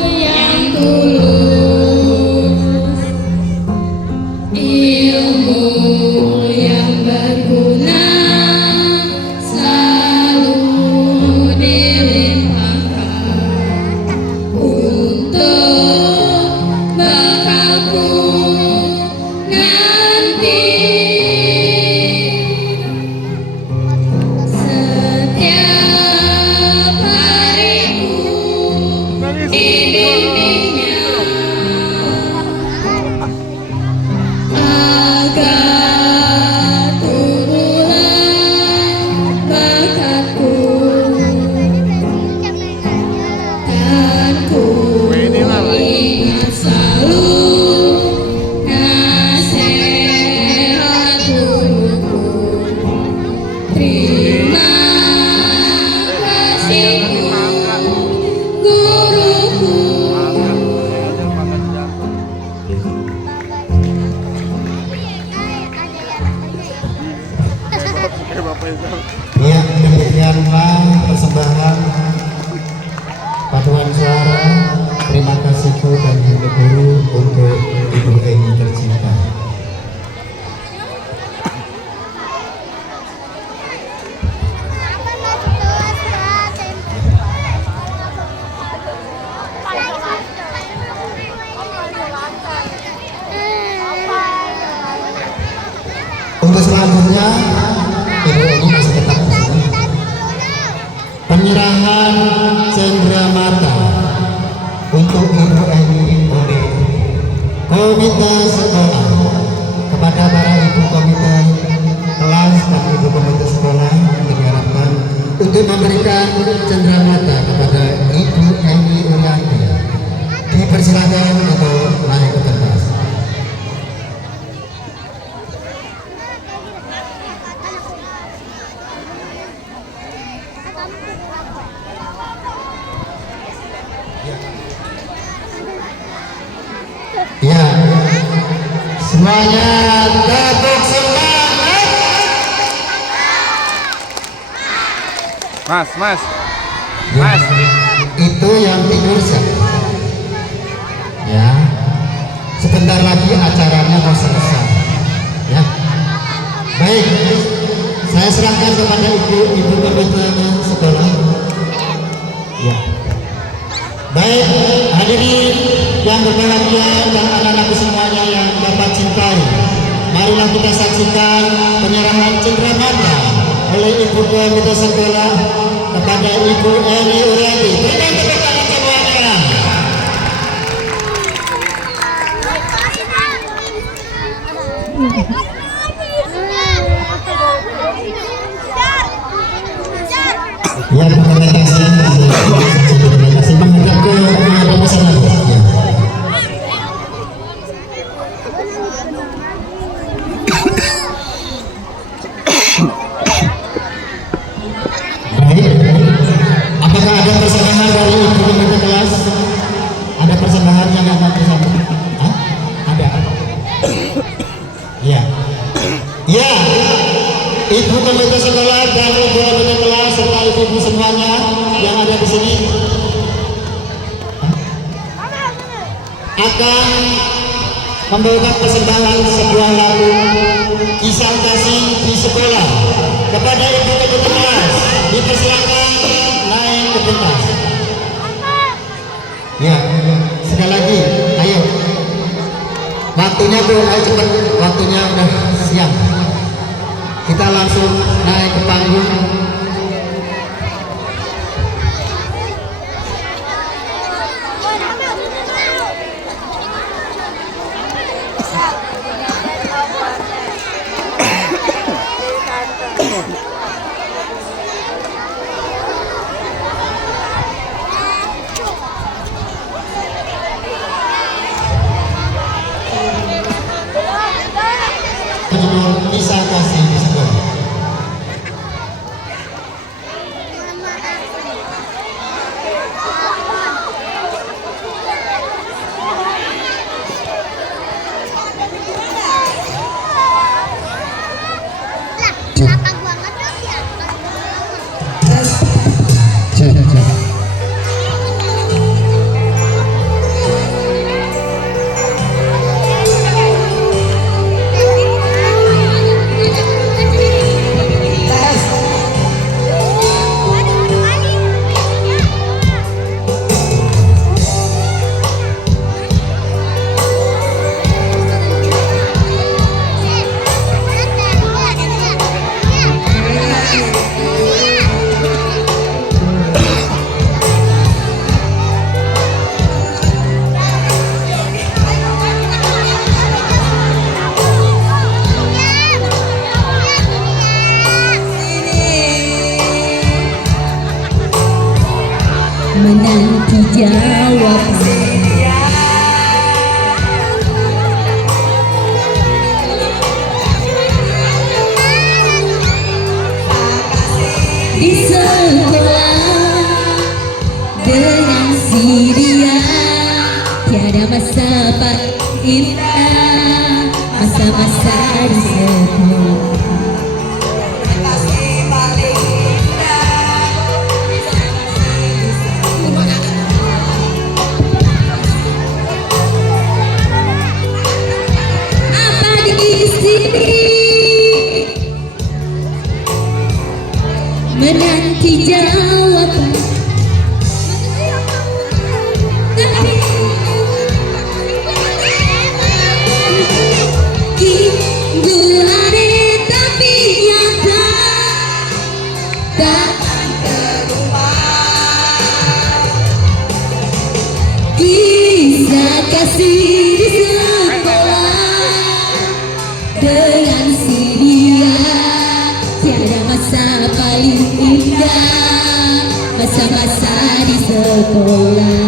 yang tulus, ilmu yang berguna selalu dilimpahkan untuk bekalku nanti. Setiap hariku dibimbingnya agar turunlah bakatku dan ku ingat selalu nasihat guruku. Terima kasihku guruku. Ya, demikianlah persembahan paduan suara. Terima kasihku dan ibu guru untuk Ibu Eni tercinta. Untuk selanjutnya, Ibu Eni masih tetap di sini. Penyerahan cenderamata untuk Ibu Eni oleh komite sekolah kepada para ibu komite kelas dan ibu komite sekolah diharapkan untuk memberikan cenderamata kepada Ibu Eni Urianti. Dipersilakan untuk naik ke pentas. Ya, semuanya tepuk semangat. Mas. Ya, itu yang tidur siapa? Ya, sebentar lagi acaranya mau selesai. Ya, baik. Saya serahkan kepada ibu komite sekolah. Ya. Baik, hadirin yang berbahagia dan anak-anak semuanya yang dapat cintai, marilah kita saksikan penyerahan cenderamata oleh Ibu Komite Sekolah kepada Ibu Eni Urianti. Berikan tepuk tangan semuanya. Ya, terima kasih. Terima kasih menghadap ke pemesanan. Ya. Baik. Apakah ada persembahan dari ibu komite kelas? Ada persembahan yang akan disampaikan? Hah? Ada. Ya. Ya. Ibu komite sekolah dan ibu komite kelas serta ibu-ibu semuanya yang ada di sini akan membawakan persembahan sebuah lagu kisah kasih di sekolah kepada ibu komite kelas. Dipersilakan naik ke pentas. Ya, sekali lagi Waktunya Bu, ayo cepat, waktunya udah siap. Kita langsung naik ke panggung. Bisa kasih diskon. menanti jawaban. Di sekolah dengan si dia, tiada masa paling indah, masa-masa di sekolah. Menanti jawaban, tapi gimana tapi nyata takkan terlupakan. Kisah kasih di sekolah dengan si dia, tiada masa paling indah, masa-masa di sekolah.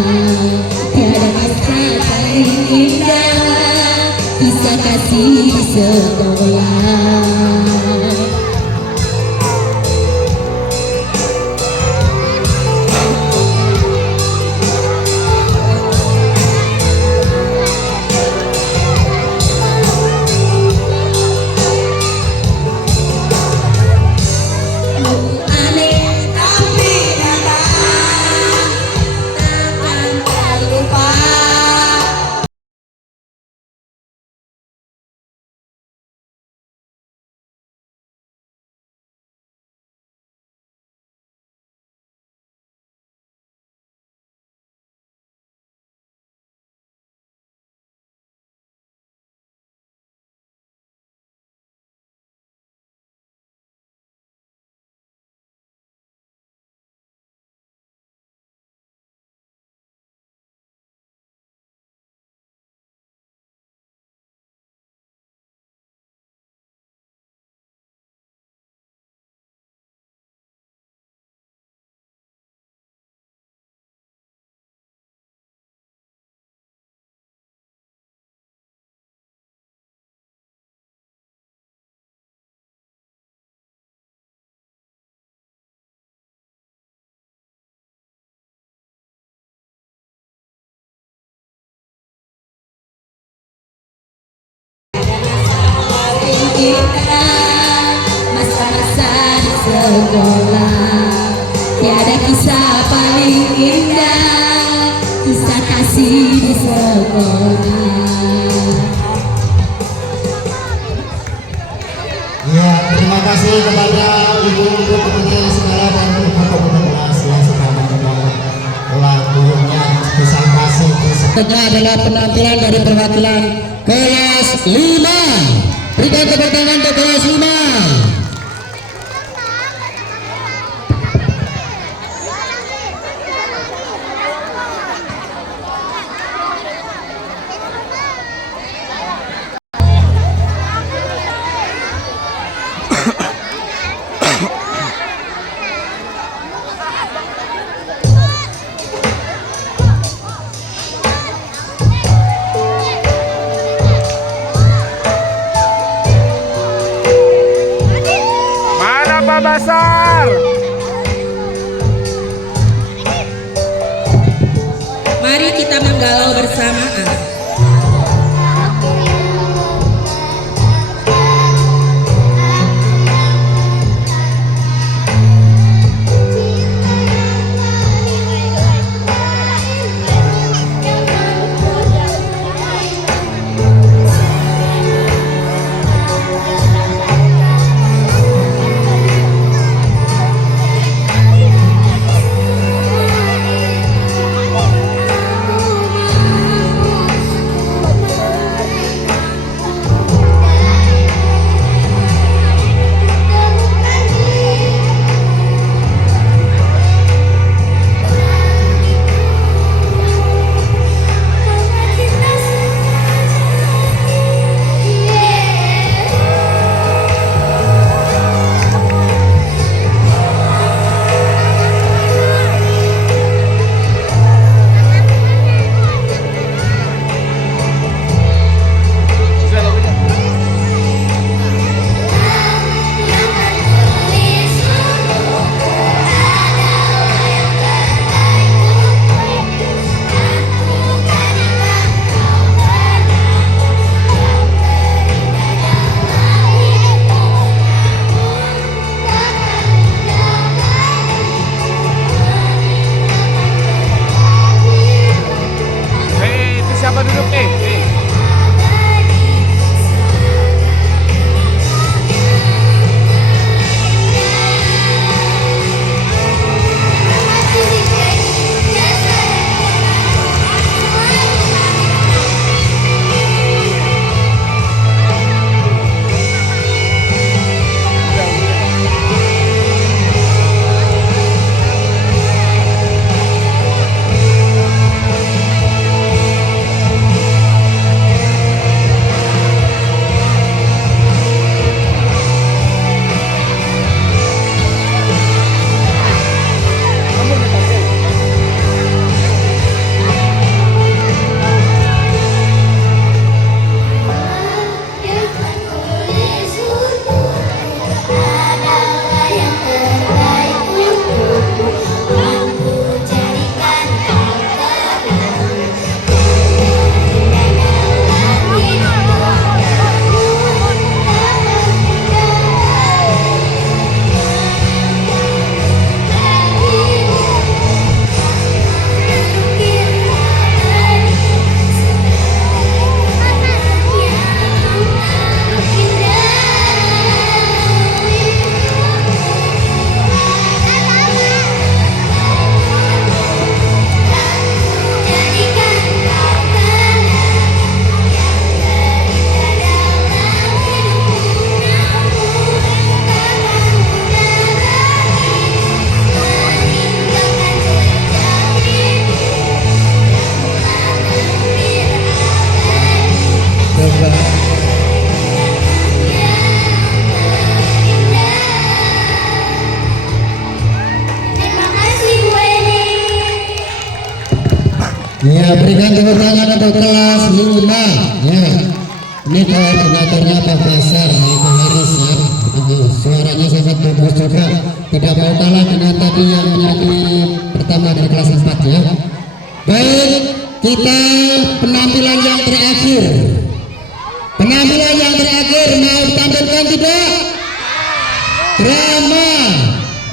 Tiada masa paling indah, kisah kasih di sekolah. Masa-masa di sekolah, tiada kisah paling indah, kisah kasih di sekolah. Ya, terima kasih kepada ibu-ibu pekerja segala dan ibu komunitas yang sudah menonton lagunya kisah kasih di sekolah. Berikutnya adalah penampilan dari perwakilan kelas 5. Berikan tepuk tangan untuk kelas 5. Basar. Mari kita menggalau bersamaan. Siapa duduk nih? Ya, berikan tepuk tangan untuk kelas 5. Ya, ini koordinatornya Pak Basar, Pak Haris ya. Suaranya sangat bagus juga. Tidak mau kalah dengan tadi yang menjadi pertama dari kelas 4 ya. Baik, kita penampilan yang terakhir. Penampilan yang terakhir mau tampilkan tidak? Drama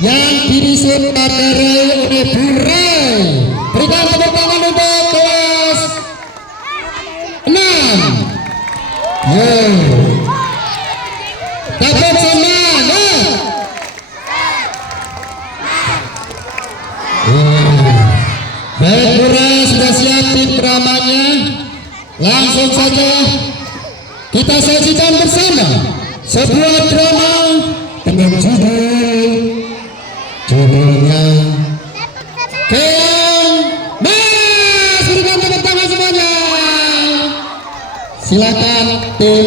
yang disutradarai oleh Burai. Berikan tepuk tangan untuk kelas 6. Yo, tepuk semangat. Baik, Burai sudah siap tim dramanya. Langsung saja kita sajikan bersama sebuah drama dengan judulnya Keong Mas. Berikan tepuk tangan semuanya. Silakan tim.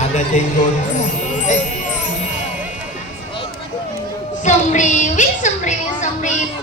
Ada jenggot. Semriwing, semriwing, semriwing.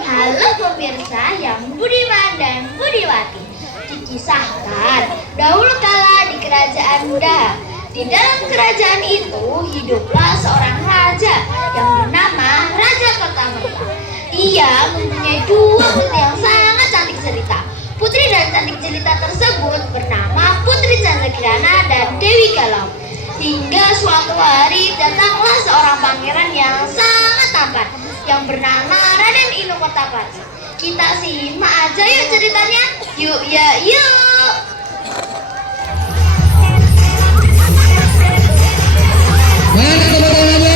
Halo pemirsa yang budiman dan budiwati. Dikisahkan dahulu kala di kerajaan Daha. Di dalam kerajaan itu hiduplah seorang raja yang bernama Raja Kertamegah. Ia mempunyai dua putri yang sangat cantik jelita. Putri dan cantik jelita tersebut bernama Putri Candrakirana dan Dewi Galau. Hingga suatu hari datanglah seorang pangeran yang sangat tampan yang bernama Raden Inokotapati. Kita simak aja yuk ceritanya. Yuk ya yuk. Mana teman-temannya?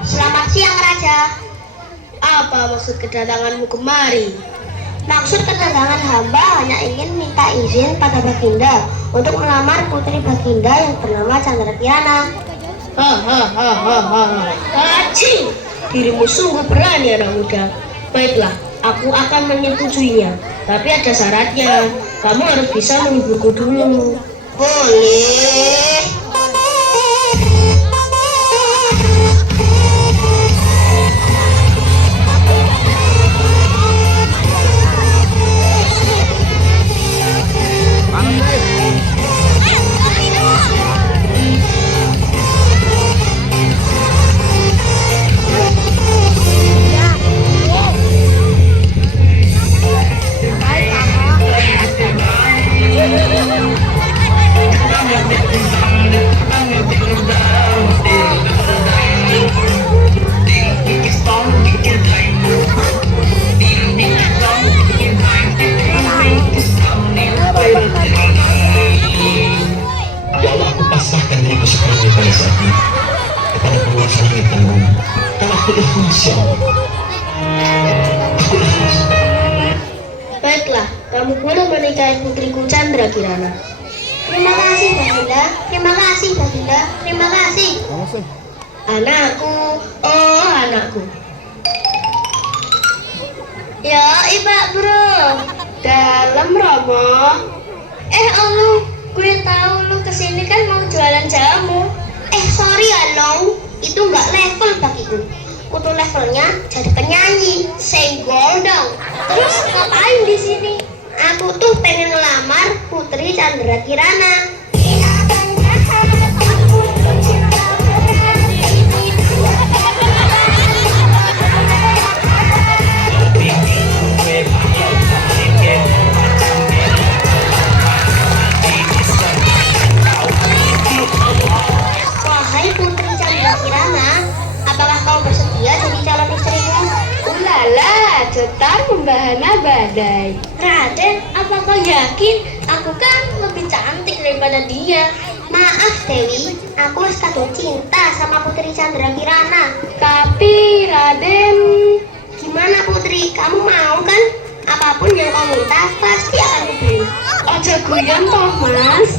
Selamat siang Raja. Apa maksud kedatanganmu kemari? Maksud kedatangan hamba hanya ingin minta izin pada Baginda untuk melamar putri Baginda yang bernama Candrakirana. Kacing, dirimu sungguh berani anak muda. Baiklah, aku akan menyetujuinya. Tapi ada syaratnya. Kamu harus bisa menghiburku dulu. Boleh. Baiklah, kamu boleh menikahi putriku Candrakirana. Terima kasih Baginda, terima kasih Baginda, terima kasih. Anakku, oh anakku. Ya, Ibak bro, dalam Romo. Olu, gue tahu lu kesini kan mau jualan jamu. Sorry ya Long, itu nggak level bagiku. Kutu levelnya jadi penyanyi, senggol dong. Terus ngapain di sini? Aku tuh pengen ngelamar Putri Candrakirana. Wahai Putri Candrakirana, apakah kau bersedia jadi calon istriku? Ulala, cetar membahana badai. Raden, apa kau yakin? Aku kan lebih cantik daripada dia. Maaf Dewi, aku jatuh cinta sama Putri Candrakirana. Tapi Raden, gimana Putri? Kamu mau kan? Apapun yang kau minta pasti akan kuberi. Ojo guyon toh Mas.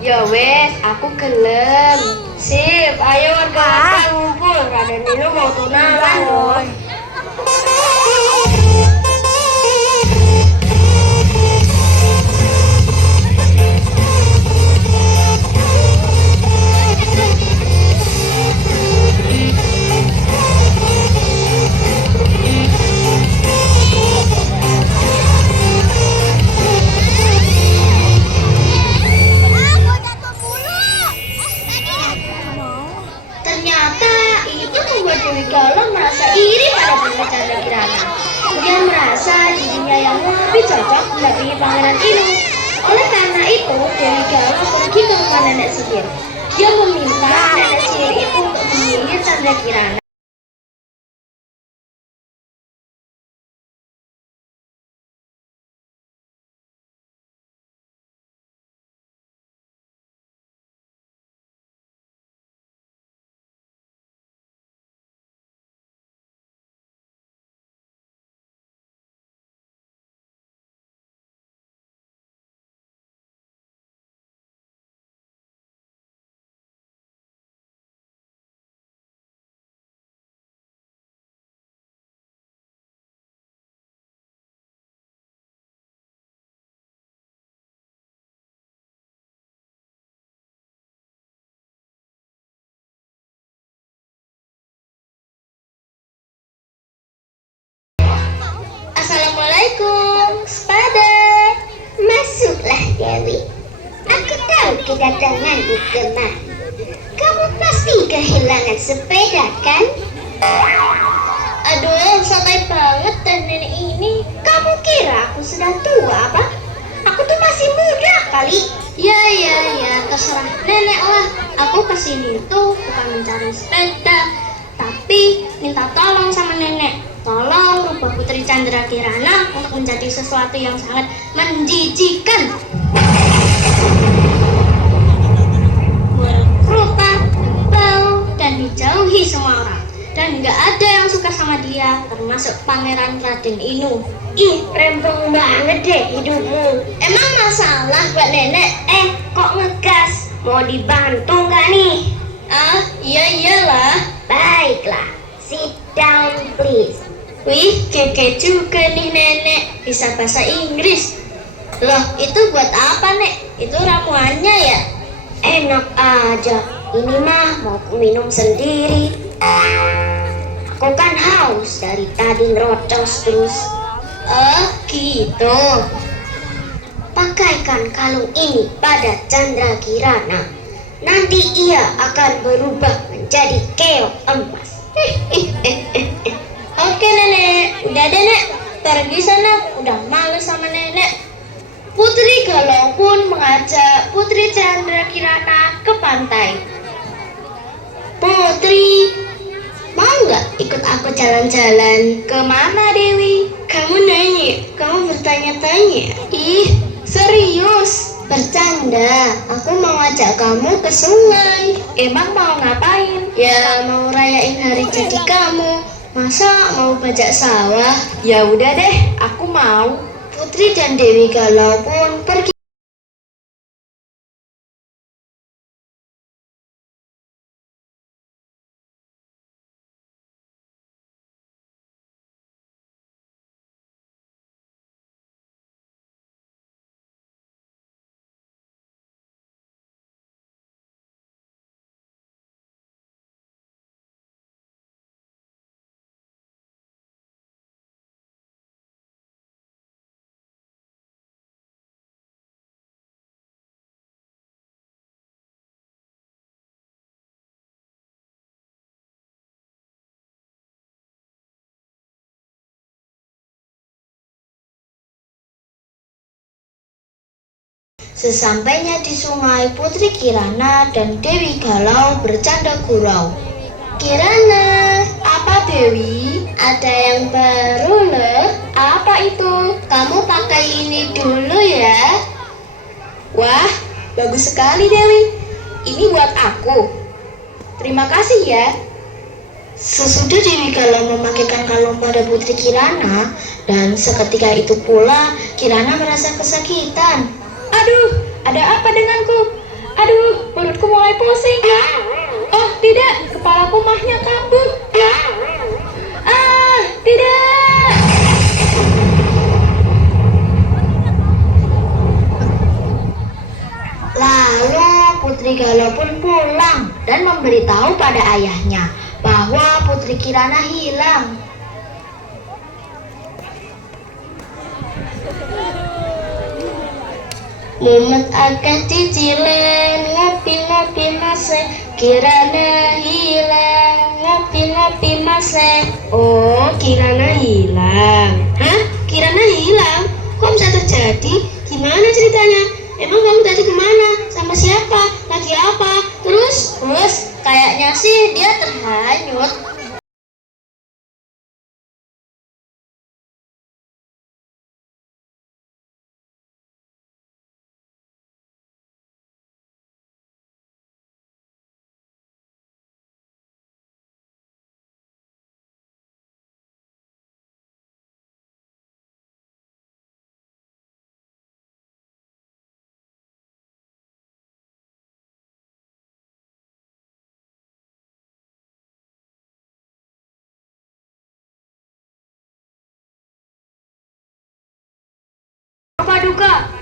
Ya wes, aku gelem. Sip, ayo warga ngumpul. Raden ini mau tunangan dong. cocok mendampingi Pangeran Inu. Oleh karena itu, Dewi Galuh pergi ke rumah nenek sihir. Dia meminta nenek sihir itu untuk menyihir Chandra Kirana. Assalamualaikum, sepada. Masuklah Dewi. Aku tahu kedatanganmu kemari. Kamu pasti kehilangan sepeda kan? Aduh, santai banget dan nenek ini. Kamu kira aku sudah tua apa? Aku tuh masih muda kali. Ya, terserah nenek lah. Aku kesini tuh bukan mencari sepeda, tapi minta tolong sama nenek. Tolong rubah Putri Chandra Kirana untuk menjadi sesuatu yang sangat menjijikan, berkerutak, bau, dan dijauhi semua orang. Dan nggak ada yang suka sama dia, termasuk Pangeran Raden Inu. Ih, rempong banget deh hidupmu. Emang masalah buat nenek? Kok ngegas? Mau dibantu nggak nih? Iyalah. Baiklah, sit down please. Wih, keke juga nih nenek, bisa bahasa Inggris. Loh, itu buat apa nek? Itu ramuannya ya? Enak aja, ini mah mau minum sendiri. Aku kan haus dari tadi ngerocos terus. Gitu. Pakaikan kalung ini pada Chandra Kirana. Nanti ia akan berubah menjadi keong emas. Oke nenek, udah deh nek, pergi sana, udah males sama nenek. Putri Galuh pun mengajak Putri Chandra Kirana ke pantai. Putri, mau nggak ikut aku jalan-jalan? Kemana Dewi? Kamu nanya, kamu bertanya-tanya. Ih, serius? Bercanda, aku mau ajak kamu ke sungai. Emang mau ngapain? Ya mau rayain hari jadi kamu. Masa mau bajak sawah? Ya udah deh, aku mau. Putri dan Dewi Galuh pun pergi. Sesampainya di sungai, Putri Kirana dan Dewi Galuh bercanda gurau. Kirana, apa Dewi? Ada yang baru loh. Apa itu? Kamu pakai ini dulu ya. Wah, bagus sekali Dewi. Ini buat aku. Terima kasih ya. Sesudah Dewi Galuh memakaikan kalung pada Putri Kirana, dan seketika itu pula Kirana merasa kesakitan. Aduh, ada apa denganku? Aduh, perutku mulai pusing. Oh tidak, kepalaku mahnya kambuh. Tidak. Lalu Putri Galuh pun pulang dan memberitahu pada ayahnya bahwa Putri Kirana hilang. Mumet akeh cicilan, ngopi-ngopi masih Kirana hilang, ngopi-ngopi masih. Oh, Kirana hilang. Hah? Kirana hilang? Kok bisa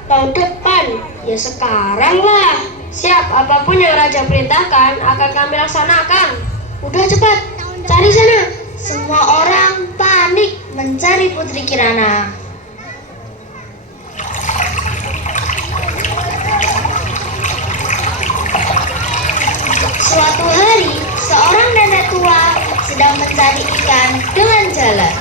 Tahun depan. Ya sekarang lah. Siap, apapun yang Raja perintahkan akan kami laksanakan. Udah cepat, cari sana. Semua orang panik mencari Putri Kirana. Suatu hari, seorang nenek tua sedang mencari ikan dengan jalan.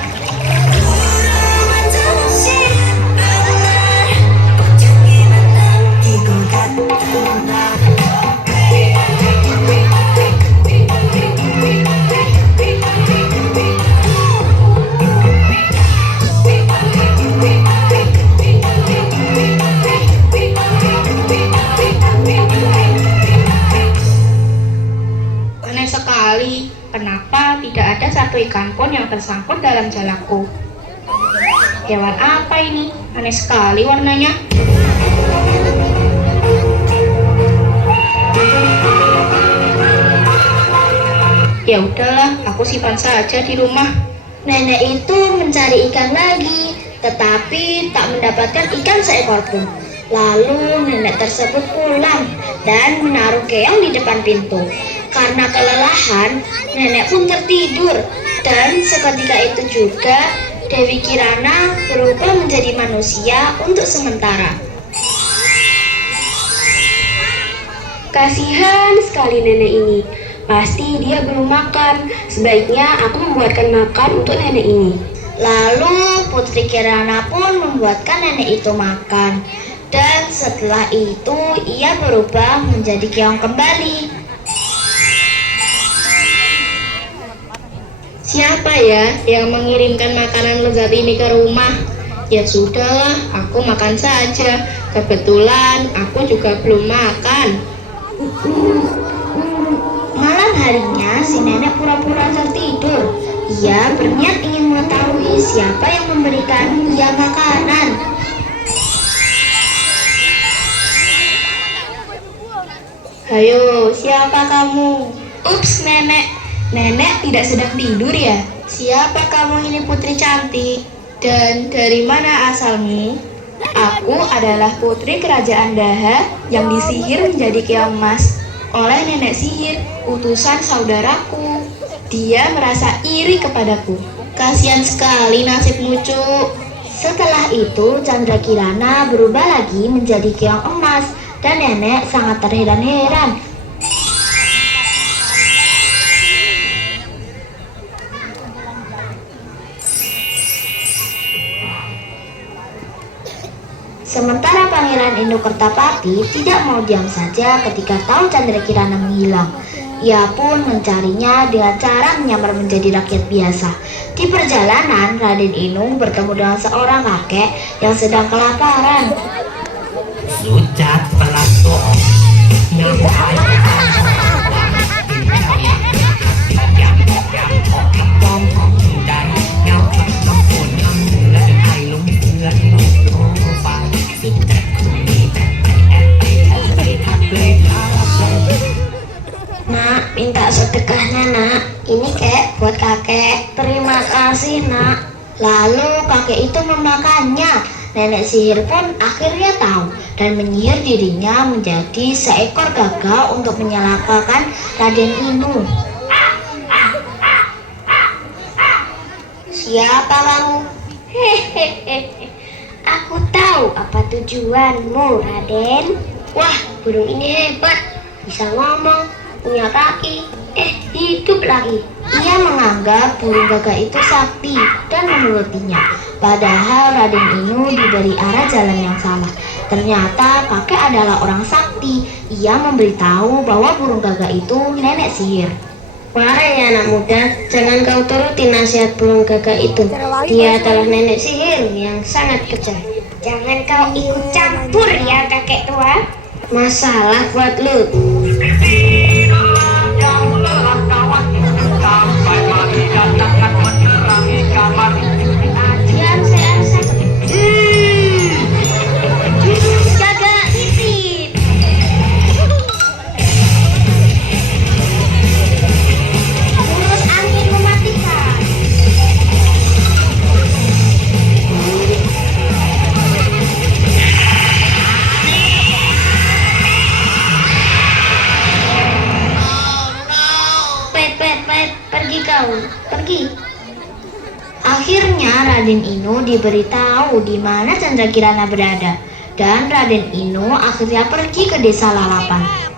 Aneh sekali, kenapa tidak ada satu ikan pun yang tersangkut dalam jalaku? Hewan apa ini? Aneh sekali warnanya. Ya udahlah, aku simpan saja di rumah. Nenek itu mencari ikan lagi, tetapi tak mendapatkan ikan seekor pun. Lalu nenek tersebut pulang dan menaruh keong di depan pintu. Karena kelelahan, nenek pun tertidur. Dan seketika itu juga Dewi Kirana berubah menjadi manusia untuk sementara. Kasihan sekali nenek ini. Pasti dia belum makan. Sebaiknya aku membuatkan makan untuk nenek ini. Lalu Putri Kirana pun membuatkan nenek itu makan. Dan setelah itu ia berubah menjadi keong kembali. Siapa ya yang mengirimkan makanan lezat ini ke rumah? Ya sudahlah, aku makan saja. Kebetulan aku juga belum makan. Malam harinya si nenek pura-pura tertidur. Ia berniat ingin mengetahui siapa yang memberikan ia makanan. Hayo, siapa kamu? Ups, nenek. Nenek tidak sedang tidur ya? Siapa kamu ini putri cantik? Dan dari mana asalmu? Aku adalah putri kerajaan Daha yang disihir menjadi keong emas oleh nenek sihir, utusan saudaraku. Dia merasa iri kepadaku. Kasihan sekali nasibmu, Cuk. Setelah itu Chandra Kirana berubah lagi menjadi keong emas dan nenek sangat terheran-heran. Sementara Pangeran Indokertapati tidak mau diam saja ketika tahu Chandra Kirana menghilang. Ia pun mencarinya dengan cara menyamar menjadi rakyat biasa. Di perjalanan, Raden Inung bertemu dengan seorang kakek yang sedang kelaparan. Sucat pelaku Nak, minta sedekahnya nak. Ini kek buat kakek. Terima kasih nak. Lalu kakek itu memakannya. Nenek sihir pun akhirnya tahu dan menyihir dirinya menjadi seekor gagak untuk menyalahkan Raden Inung. Siapa kamu? Hehehe. Aku tahu apa tujuanmu, Raden. Wah, burung ini hebat. Bisa ngomong, punya kaki, hidup lagi. Ia menganggap burung gagak itu sakti dan menurutinya. Padahal Raden Inu diberi arah jalan yang salah. Ternyata kakek adalah orang sakti. Ia memberitahu bahwa burung gagak itu nenek sihir. Wahai anak muda, jangan kau turuti nasihat burung gagak itu. Dia adalah nenek sihir yang sangat kejam. Jangan kau ikut campur ya kakek tua. Masalah buat lu. Gagak titip. Urus angin mematikan. Raden Inu diberitahu di mana Candrakirana berada, dan Raden Inu akhirnya pergi ke desa Lalapan.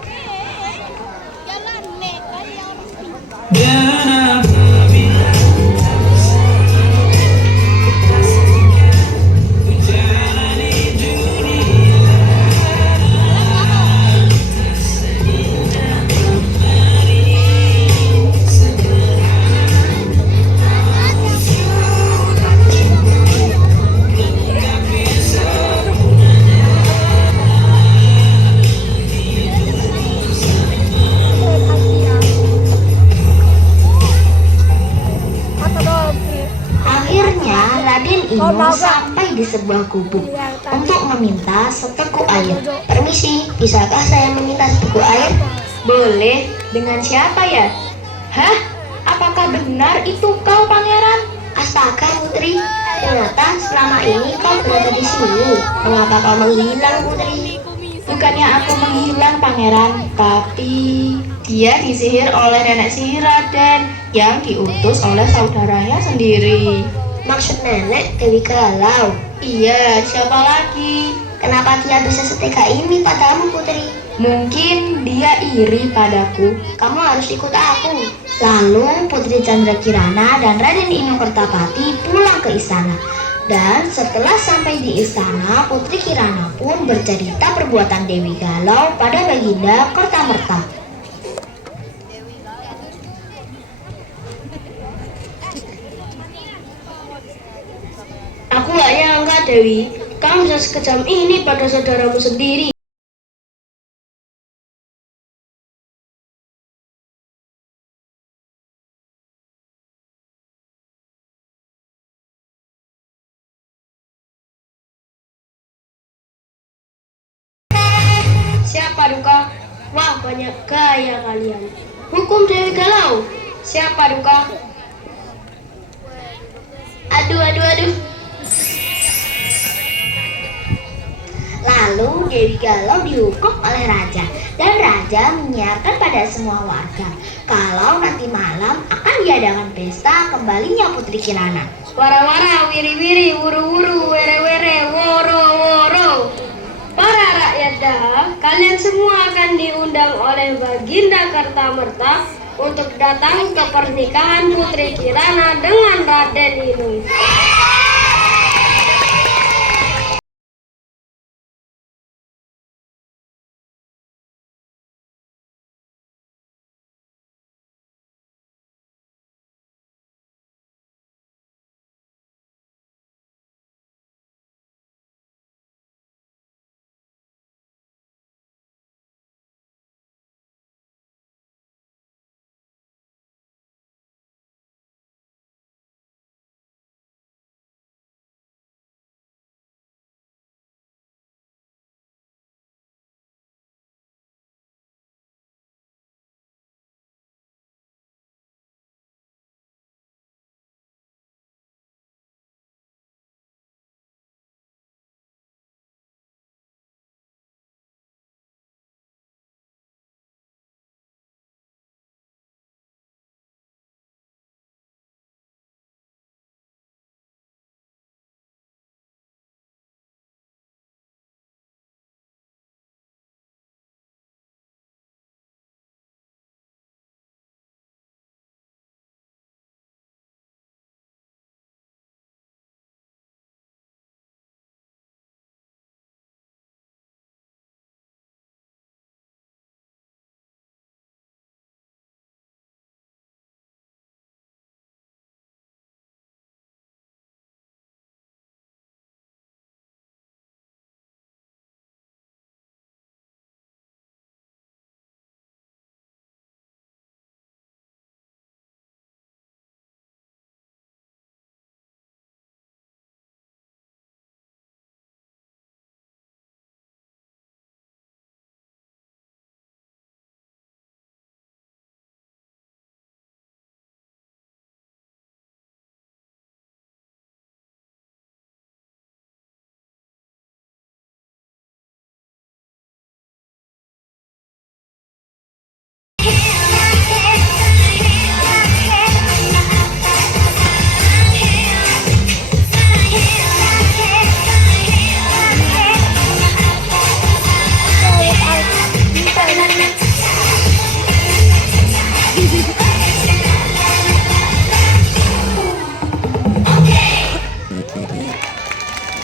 Akhirnya Raden Inu sampai di sebuah gubuk untuk meminta seteguk air. Permisi, bisakah saya meminta seteguk air? Boleh. Dengan siapa ya? Hah? Apakah benar itu kau, pangeran? Astaga, putri. Ternyata selama ini kau berada di sini. Mengapa kau menghilang, putri? Bukannya aku menghilang, pangeran, tapi dia disihir oleh nenek sihir Raden yang diutus oleh saudaranya sendiri. Maksud nenek Dewi Galau? Iya, siapa lagi? Kenapa dia bisa setegak ini padamu, putri? Mungkin dia iri padaku. Kamu harus ikut aku. Lalu Putri Candrakirana dan Raden Inu Kertapati pulang ke istana. Dan setelah sampai di istana, Putri Kirana pun bercerita perbuatan Dewi Galau pada Baginda Kertamerta. Aku gak nyangka, Dewi, kamu bisa sekejam ini pada saudaramu sendiri. Siapa Duka? Wah, banyak gaya kalian. Hukum Dewi Galau. Siapa Duka? Aduh. Lalu Dewi Galau dihukum oleh raja, dan raja menyiarkan pada semua warga kalau nanti malam akan diadakan pesta kembalinya Putri Kirana. Wara-wara, wiri-wiri, wuru-wuru, were-were, woro-woro. Para rakyat Daha, kalian semua akan diundang oleh Baginda Kertamerta untuk datang ke pernikahan Putri Kirana dengan Raden Inu.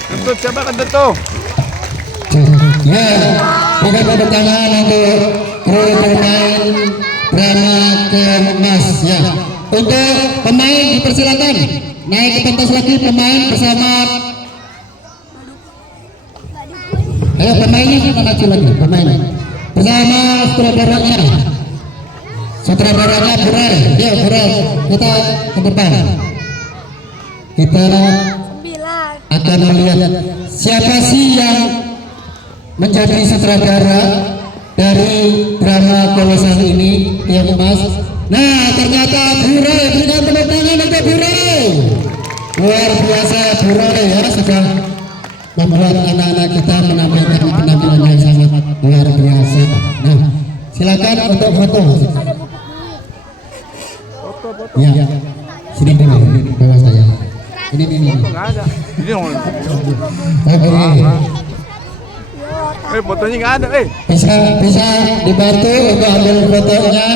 Kentut siapa kentut tuh? Ya, kita tepuk tangan untuk kru pemain drama kemas ya. Untuk pemain dipersilakan naik ke pentas lagi pemain bersama. Ayo pemainnya kita maju lagi pemain bersama sutradaranya. Sutradaranya Burai, ya Burai, kita ke depan. Kita akan melihat siapa sih yang menjadi sutradara dari drama kolosal ini yang emas. Nah ternyata Burai, berikan tepuk tangan untuk Burai. Luar biasa Burai ya, sudah membuat anak-anak kita menampilkan penampilan yang sangat luar biasa. Nah silakan untuk foto. Ya, sini dulu bawah saya. Ini. Nggak ada. Ini dong. Oke. Fotonya nggak ada. Bisa dibantu untuk ambil fotonya.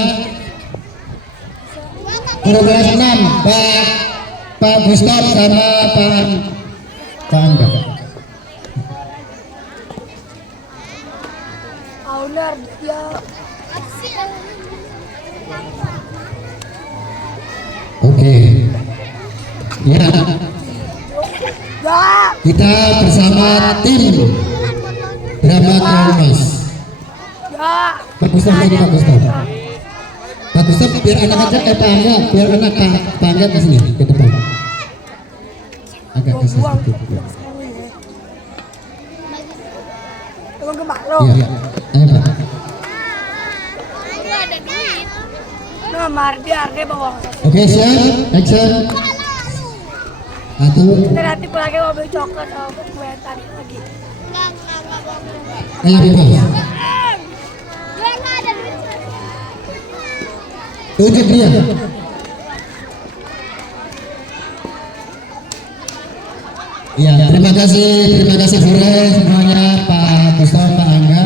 Guru kelas 6 Pak Gustaf sama Pak Angga. Oke. Ya. Kita bersama tim drama kemas. Pak Gustaf ini Pak Gustaf. Pak Gustaf biar anak aja Pak Angga, biar anak Pak Angga ke sini ke depan. Agak ke sini. Iya. Ayo Pak. Oke siap, action. Satu. Nanti lagi mau beli coklat sama kue tadi lagi. Ayo bebas. Tunjuk dia. Ya, terima kasih Burai semuanya, Pak Gustaf, Pak Angga.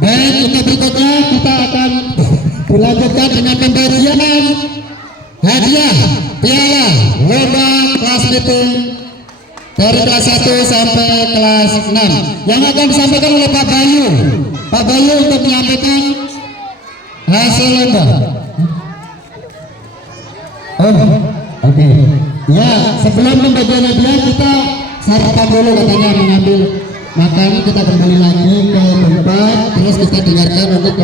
Baik, untuk berikutnya kita akan dilanjutkan dengan pembagian hadiah piala lomba kelas meeting dari kelas 1 sampai kelas 6 yang akan disampaikan oleh Pak Bayu. Pak Bayu untuk menyampaikan hasil lomba. Oke. Ya, sebelum pembagian hadiah kita sarapan dulu katanya mengambil makan, kita kembali lagi ke tempat terus kita dengarkan untuk